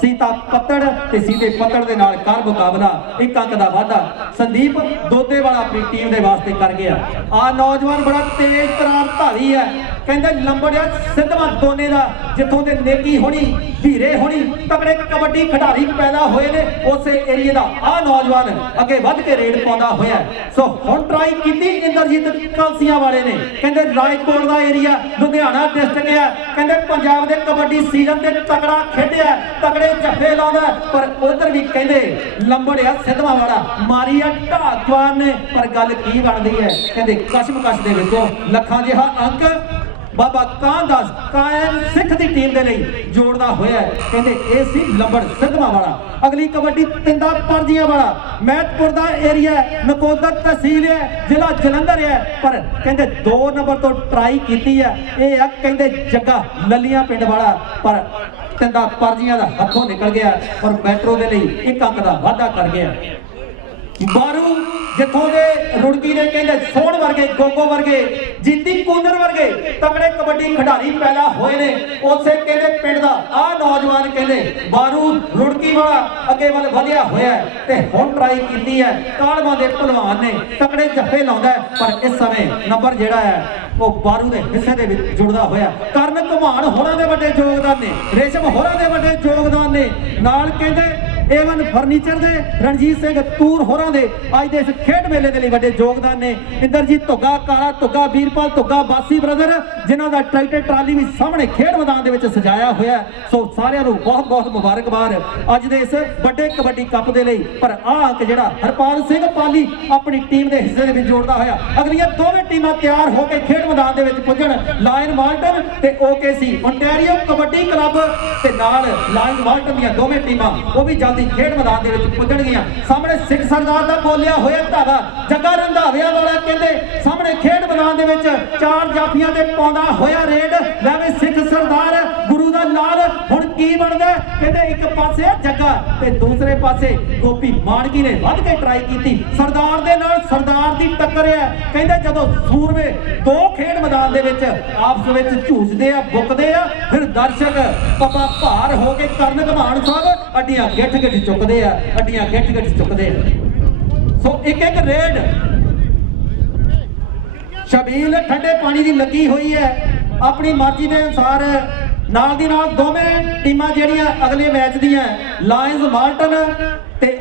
ਸੀਤਾ ਪੱਤੜ ਤੇ ਸੀਤੇ ਪੱਤੜ ਦੇ ਨਾਲ ਕਰ ਮੁਕਾਬਲਾ 1 ਅੰਕ ਦਾ ਵਾਧਾ ਸੰਦੀਪ ਦੋਦੇ ਵਾਲਾ ਆਪਣੀ ਟੀਮ ਦੇ ਵਾਸਤੇ ਕਰ ਗਿਆ। ਆ ਨੌਜਵਾਨ ਬੜਾ ਤੇਜ਼ ਤਰਾਰ ਧਾਰੀ ਹੈ ਕਹਿੰਦੇ ਲੰਬੜਿਆ ਸਿੱਧਵਾਂ ਦੋਨੇ ਦਾ ਜਿੱਥੋਂ ਦੇ ਨੇਕੀ ਹੋਣੀ ਧੀਰੇ ਹੋਣੀ ਤਕੜੇ ਕਬੱਡੀ ਖਿਡਾਰੀ ਪੈਦਾ ਹੋਏ ਨੇ ਉਸੇ ਏਰੀਏ ਦਾ ਆ ਨੌਜਵਾਨ ਅੱਗੇ ਵੱਧ ਕੇ ਰੇਡ ਪਾਉਂਦਾ ਹੋਇਆ। ਸੋ ਹੁਣ ਟਰਾਈ ਕੀਤੀ ਇੰਦਰਜੀਤ ਕਾਂਸੀਆਂ ਵਾਲੇ ਨੇ ਕਹਿੰਦੇ ਰਾਏਕੋਟ ਦਾ ਏਰੀਆ ਲੁਧਿਆਣਾ ਡਿਸਟ੍ਰਿਕਟ ਹੈ ਕਹਿੰਦੇ ਪੰਜਾਬ ਦੇ ਕਬੱਡੀ ਸੀਜ਼ਨ ਤੇ ਤਕੜਾ ਖੇਡਿਆ ਤਕੜੇ ਜੱਫੇ ਲਾਉਂਦਾ ਪਰ ਉਧਰ ਵੀ ਕਹਿੰਦੇ ਲੰਬੜਿਆ ਸਿੱਧਵਾਂ ਵਾਲਾ ਮਾਰੀ ਆ ਢਾਕਵਾਨ ਨੇ ਪਰ ਗੱਲ ਕੀ ਬਣਦੀ ਹੈ ਕਹਿੰਦੇ ਕਸ਼ਮਕਸ਼ ਦੇ ਵਿੱਚੋਂ ਲੱਖਾਂ ਜਿਹਾ ਅੰਕ ਬਾਬਾ ਕਾਂਦਾਸ ਕਾਇਮ ਸਿੱਖ ਦੀ ਟੀਮ ਦੇ ਲਈ ਜੋੜਦਾ ਹੋਇਆ ਕਹਿੰਦੇ ਇਹ ਸੀ ਲੰਬੜ ਸਿੱਧਵਾਂ ਵਾਲਾ। ਅਗਲੀ ਕਬੱਡੀ ਤਿੰਦਾ ਪਰਜੀਆਂ ਵਾਲਾ ਮਹਿਤਪੁਰ ਦਾ ਏਰੀਆ ਨਕੋਦਰ ਤਹਿਸੀਲ ਹੈ ਜ਼ਿਲ੍ਹਾ ਜਲੰਧਰ ਹੈ ਪਰ ਕਹਿੰਦੇ 2 ਨੰਬਰ ਤੋਂ ਟਰਾਈ ਕੀਤੀ ਹੈ ਇਹ ਆ ਕਹਿੰਦੇ ਜੱਗਾ ਲੱਲੀਆਂ ਪਿੰਡ ਵਾਲਾ ਪਰ ਤਿੰਦਾ ਪਰਜੀਆਂ ਦਾ ਹੱਥੋਂ ਨਿਕਲ ਗਿਆ ਔਰ ਮੈਟਰੋ ਦੇ ਲਈ 1 ਅੰਕ ਦਾ ਵਾਧਾ ਕਰ ਗਿਆ। ਬਾਰੂ ਜਿੱਥੋਂ ਦੇ ਰੁੜਕੀ ਦੇ ਕਹਿੰਦੇ ਸੋਹਣ ਵਰਗੇ, ਗੋਗੋ ਵਰਗੇ, ਜੀਤੀ ਕੂਨਰ ਵਰਗੇ ਤਕੜੇ ਕਬੱਡੀ ਖਿਡਾਰੀ ਪੈਦਾ ਹੋਏ ਨੇ। ਉਸੇ ਕਹਿੰਦੇ ਪਿੰਡ ਦਾ ਆਹ ਨੌਜਵਾਨ ਕਹਿੰਦੇ ਬਾਰੂ ਰੁੜਕੀ ਵਾਲਾ ਅੱਗੇ ਵੱਲ ਵਧਿਆ ਹੋਇਆ ਹੈ ਤੇ ਹੁਣ ਟਰਾਈ ਕੀਤੀ ਹੈ। ਕਾਲਵਾਂ ਦੇ ਭਲਵਾਨ ਨੇ ਤਕੜੇ ਜੱਫੇ ਲਾਉਂਦਾ ਹੈ, ਪਰ ਇਸ ਸਮੇਂ ਨੰਬਰ ਜਿਹੜਾ ਹੈ ਉਹ ਬਾਰੂ ਦੇ ਹਿੱਸੇ ਦੇ ਵਿੱਚ ਜੁੜਦਾ ਹੋਇਆ। ਕਰਨ ਘੁਮਾਣ ਹੋਰਾਂ ਦੇ ਵੱਡੇ ਯੋਗਦਾਨ ਨੇ, ਰੇਸ਼ਮ ਹੋਰਾਂ ਦੇ ਵੱਡੇ ਯੋਗਦਾਨ ਨੇ, ਨਾਲ ਕਹਿੰਦੇ ਏਵਨ ਫਰਨੀਚਰ ਦੇ ਰਣਜੀਤ ਸਿੰਘ ਤੂਰ ਹੋਰਾਂ ਦੇ ਅੱਜ ਦੇ ਇਸ ਖੇਡ ਮੇਲੇ ਦੇ ਲਈ ਵੱਡੇ ਯੋਗਦਾਨ ਨੇ। ਇੰਦਰਜੀਤ ਧੁੱਗਾ, ਕਾਲਾ ਧੁੱਗਾ, ਵੀਰਪਾਲ ਧੁੱਗਾ, ਬਾਸੀ ਬ੍ਰਦਰ ਜਿਨ੍ਹਾਂ ਦਾ ਟਰੈਕਟਰ ਟਰਾਲੀ ਵੀ ਸਾਹਮਣੇ ਖੇਡ ਮੈਦਾਨ ਦੇ ਵਿੱਚ ਸਜਾਇਆ ਹੋਇਆ। ਸੋ ਸਾਰਿਆਂ ਨੂੰ ਬਹੁਤ ਬਹੁਤ ਮੁਬਾਰਕਬਾਦ ਅੱਜ ਦੇ ਇਸ ਵੱਡੇ ਕਬੱਡੀ ਕੱਪ ਦੇ ਲਈ। ਪਰ ਆਹ ਅੰਕ ਜਿਹੜਾ ਹਰਪਾਲ ਸਿੰਘ ਪਾਲੀ ਆਪਣੀ ਟੀਮ ਦੇ ਹਿੱਸੇ ਦੇ ਵਿੱਚ ਜੋੜਦਾ ਹੋਇਆ। ਅਗਲੀਆਂ ਦੋਵੇਂ ਟੀਮਾਂ ਤਿਆਰ ਹੋ ਕੇ ਖੇਡ ਮੈਦਾਨ ਦੇ ਵਿੱਚ ਪੁੱਜਣ। ਲਾਇਨ ਮਾਲਟਨ ਤੇ OKC ਓਨਟਾਰੀਓ ਕਬੱਡੀ ਕਲੱਬ ਤੇ ਨਾਲ ਲਾਇਨ ਮਾਲਟਨ ਦੀਆਂ ਦੋਵੇਂ ਟੀਮਾਂ ਉਹ ਵੀ ਜਲਦੀ ਖੇਡ ਮੈਦਾਨ ਦੇ ਵਿੱਚ ਪੁੱਜਣਗੀਆਂ। ਸਾਹਮਣੇ ਸਿੱਖ ਸਰਦਾਰ ਦਾ ਬੋਲਿਆ ਹੋਇਆ ਧਾਗਾ ਜੱਗਾ ਰੰਧਾਵਿਆਂ ਵਾਲਾ ਕਹਿੰਦੇ ਸਾਹਮਣੇ ਖੇਡ ਮੈਦਾਨ ਦੇ ਵਿੱਚ ਚਾਰ ਜਾਫੀਆਂ ਤੇ ਪਾਉਂਦਾ ਹੋਇਆ ਰੇਡ। ਲੈਵੇਂ ਸਿੱਖ ਸਰਦਾਰ ਗੁਰੂ ਦਾ ਲਾਲ ਹੁਣ ਕੀ ਬਣਦਾ? ਕਹਿੰਦੇ ਇੱਕ ਪਾਸੇ ਜੱਗਾ ਤੇ ਦੂਸਰੇ ਪਾਸੇ ਗੋਪੀ ਮਾਨਕੀ ਨੇ ਵੱਧ ਕੇ ਟਰਾਈ ਕੀਤੀ। ਸਰਦਾਰ ਦੇ ਨਾਲ ਸਰਦਾਰ ਦੀ ਟੱਕਰ ਹੈ। ਕਹਿੰਦੇ ਜਦੋਂ ਸੂਰਮੇ ਦੋ ਖੇਡ ਮੈਦਾਨ ਦੇ ਵਿੱਚ ਆਪਸ ਵਿੱਚ ਝੂਝਦੇ ਆ, ਬੁੱਕਦੇ ਆ, ਫਿਰ ਦਰਸ਼ਕ ਪਪਾ ਭਾਰ ਹੋ ਕੇ ਕਰਨ ਘਮਾਣ ਸਾਹਿਬ ਅੱਡੀਆਂ ਗਿੱਠ ਗਿੱਠ ਚੁੱਕਦੇ ਆ, ਅੱਡੀਆਂ ਗਿੱਠ ਗਿੱਠ ਚੁੱਕਦੇ ਆ। ਸੋ ਇੱਕ ਇੱਕ ਰੇਡ ਸ਼ਬੀਲ ਠੰਡੇ ਪਾਣੀ ਦੀ ਲੱਗੀ ਹੋਈ ਹੈ। ਆਪਣੀ ਮਰਜ਼ੀ ਦੇ ਅਨੁਸਾਰ ਨਾਲ ਦੀ ਨਾਲ ਦੋਵੇਂ ਟੀਮਾਂ ਜਿਹੜੀਆਂ ਅਗਲੇ ਮੈਚ ਦੀਆਂ ਲਾਇਨਜ਼ ਮਾਲਟਨ ਤੇ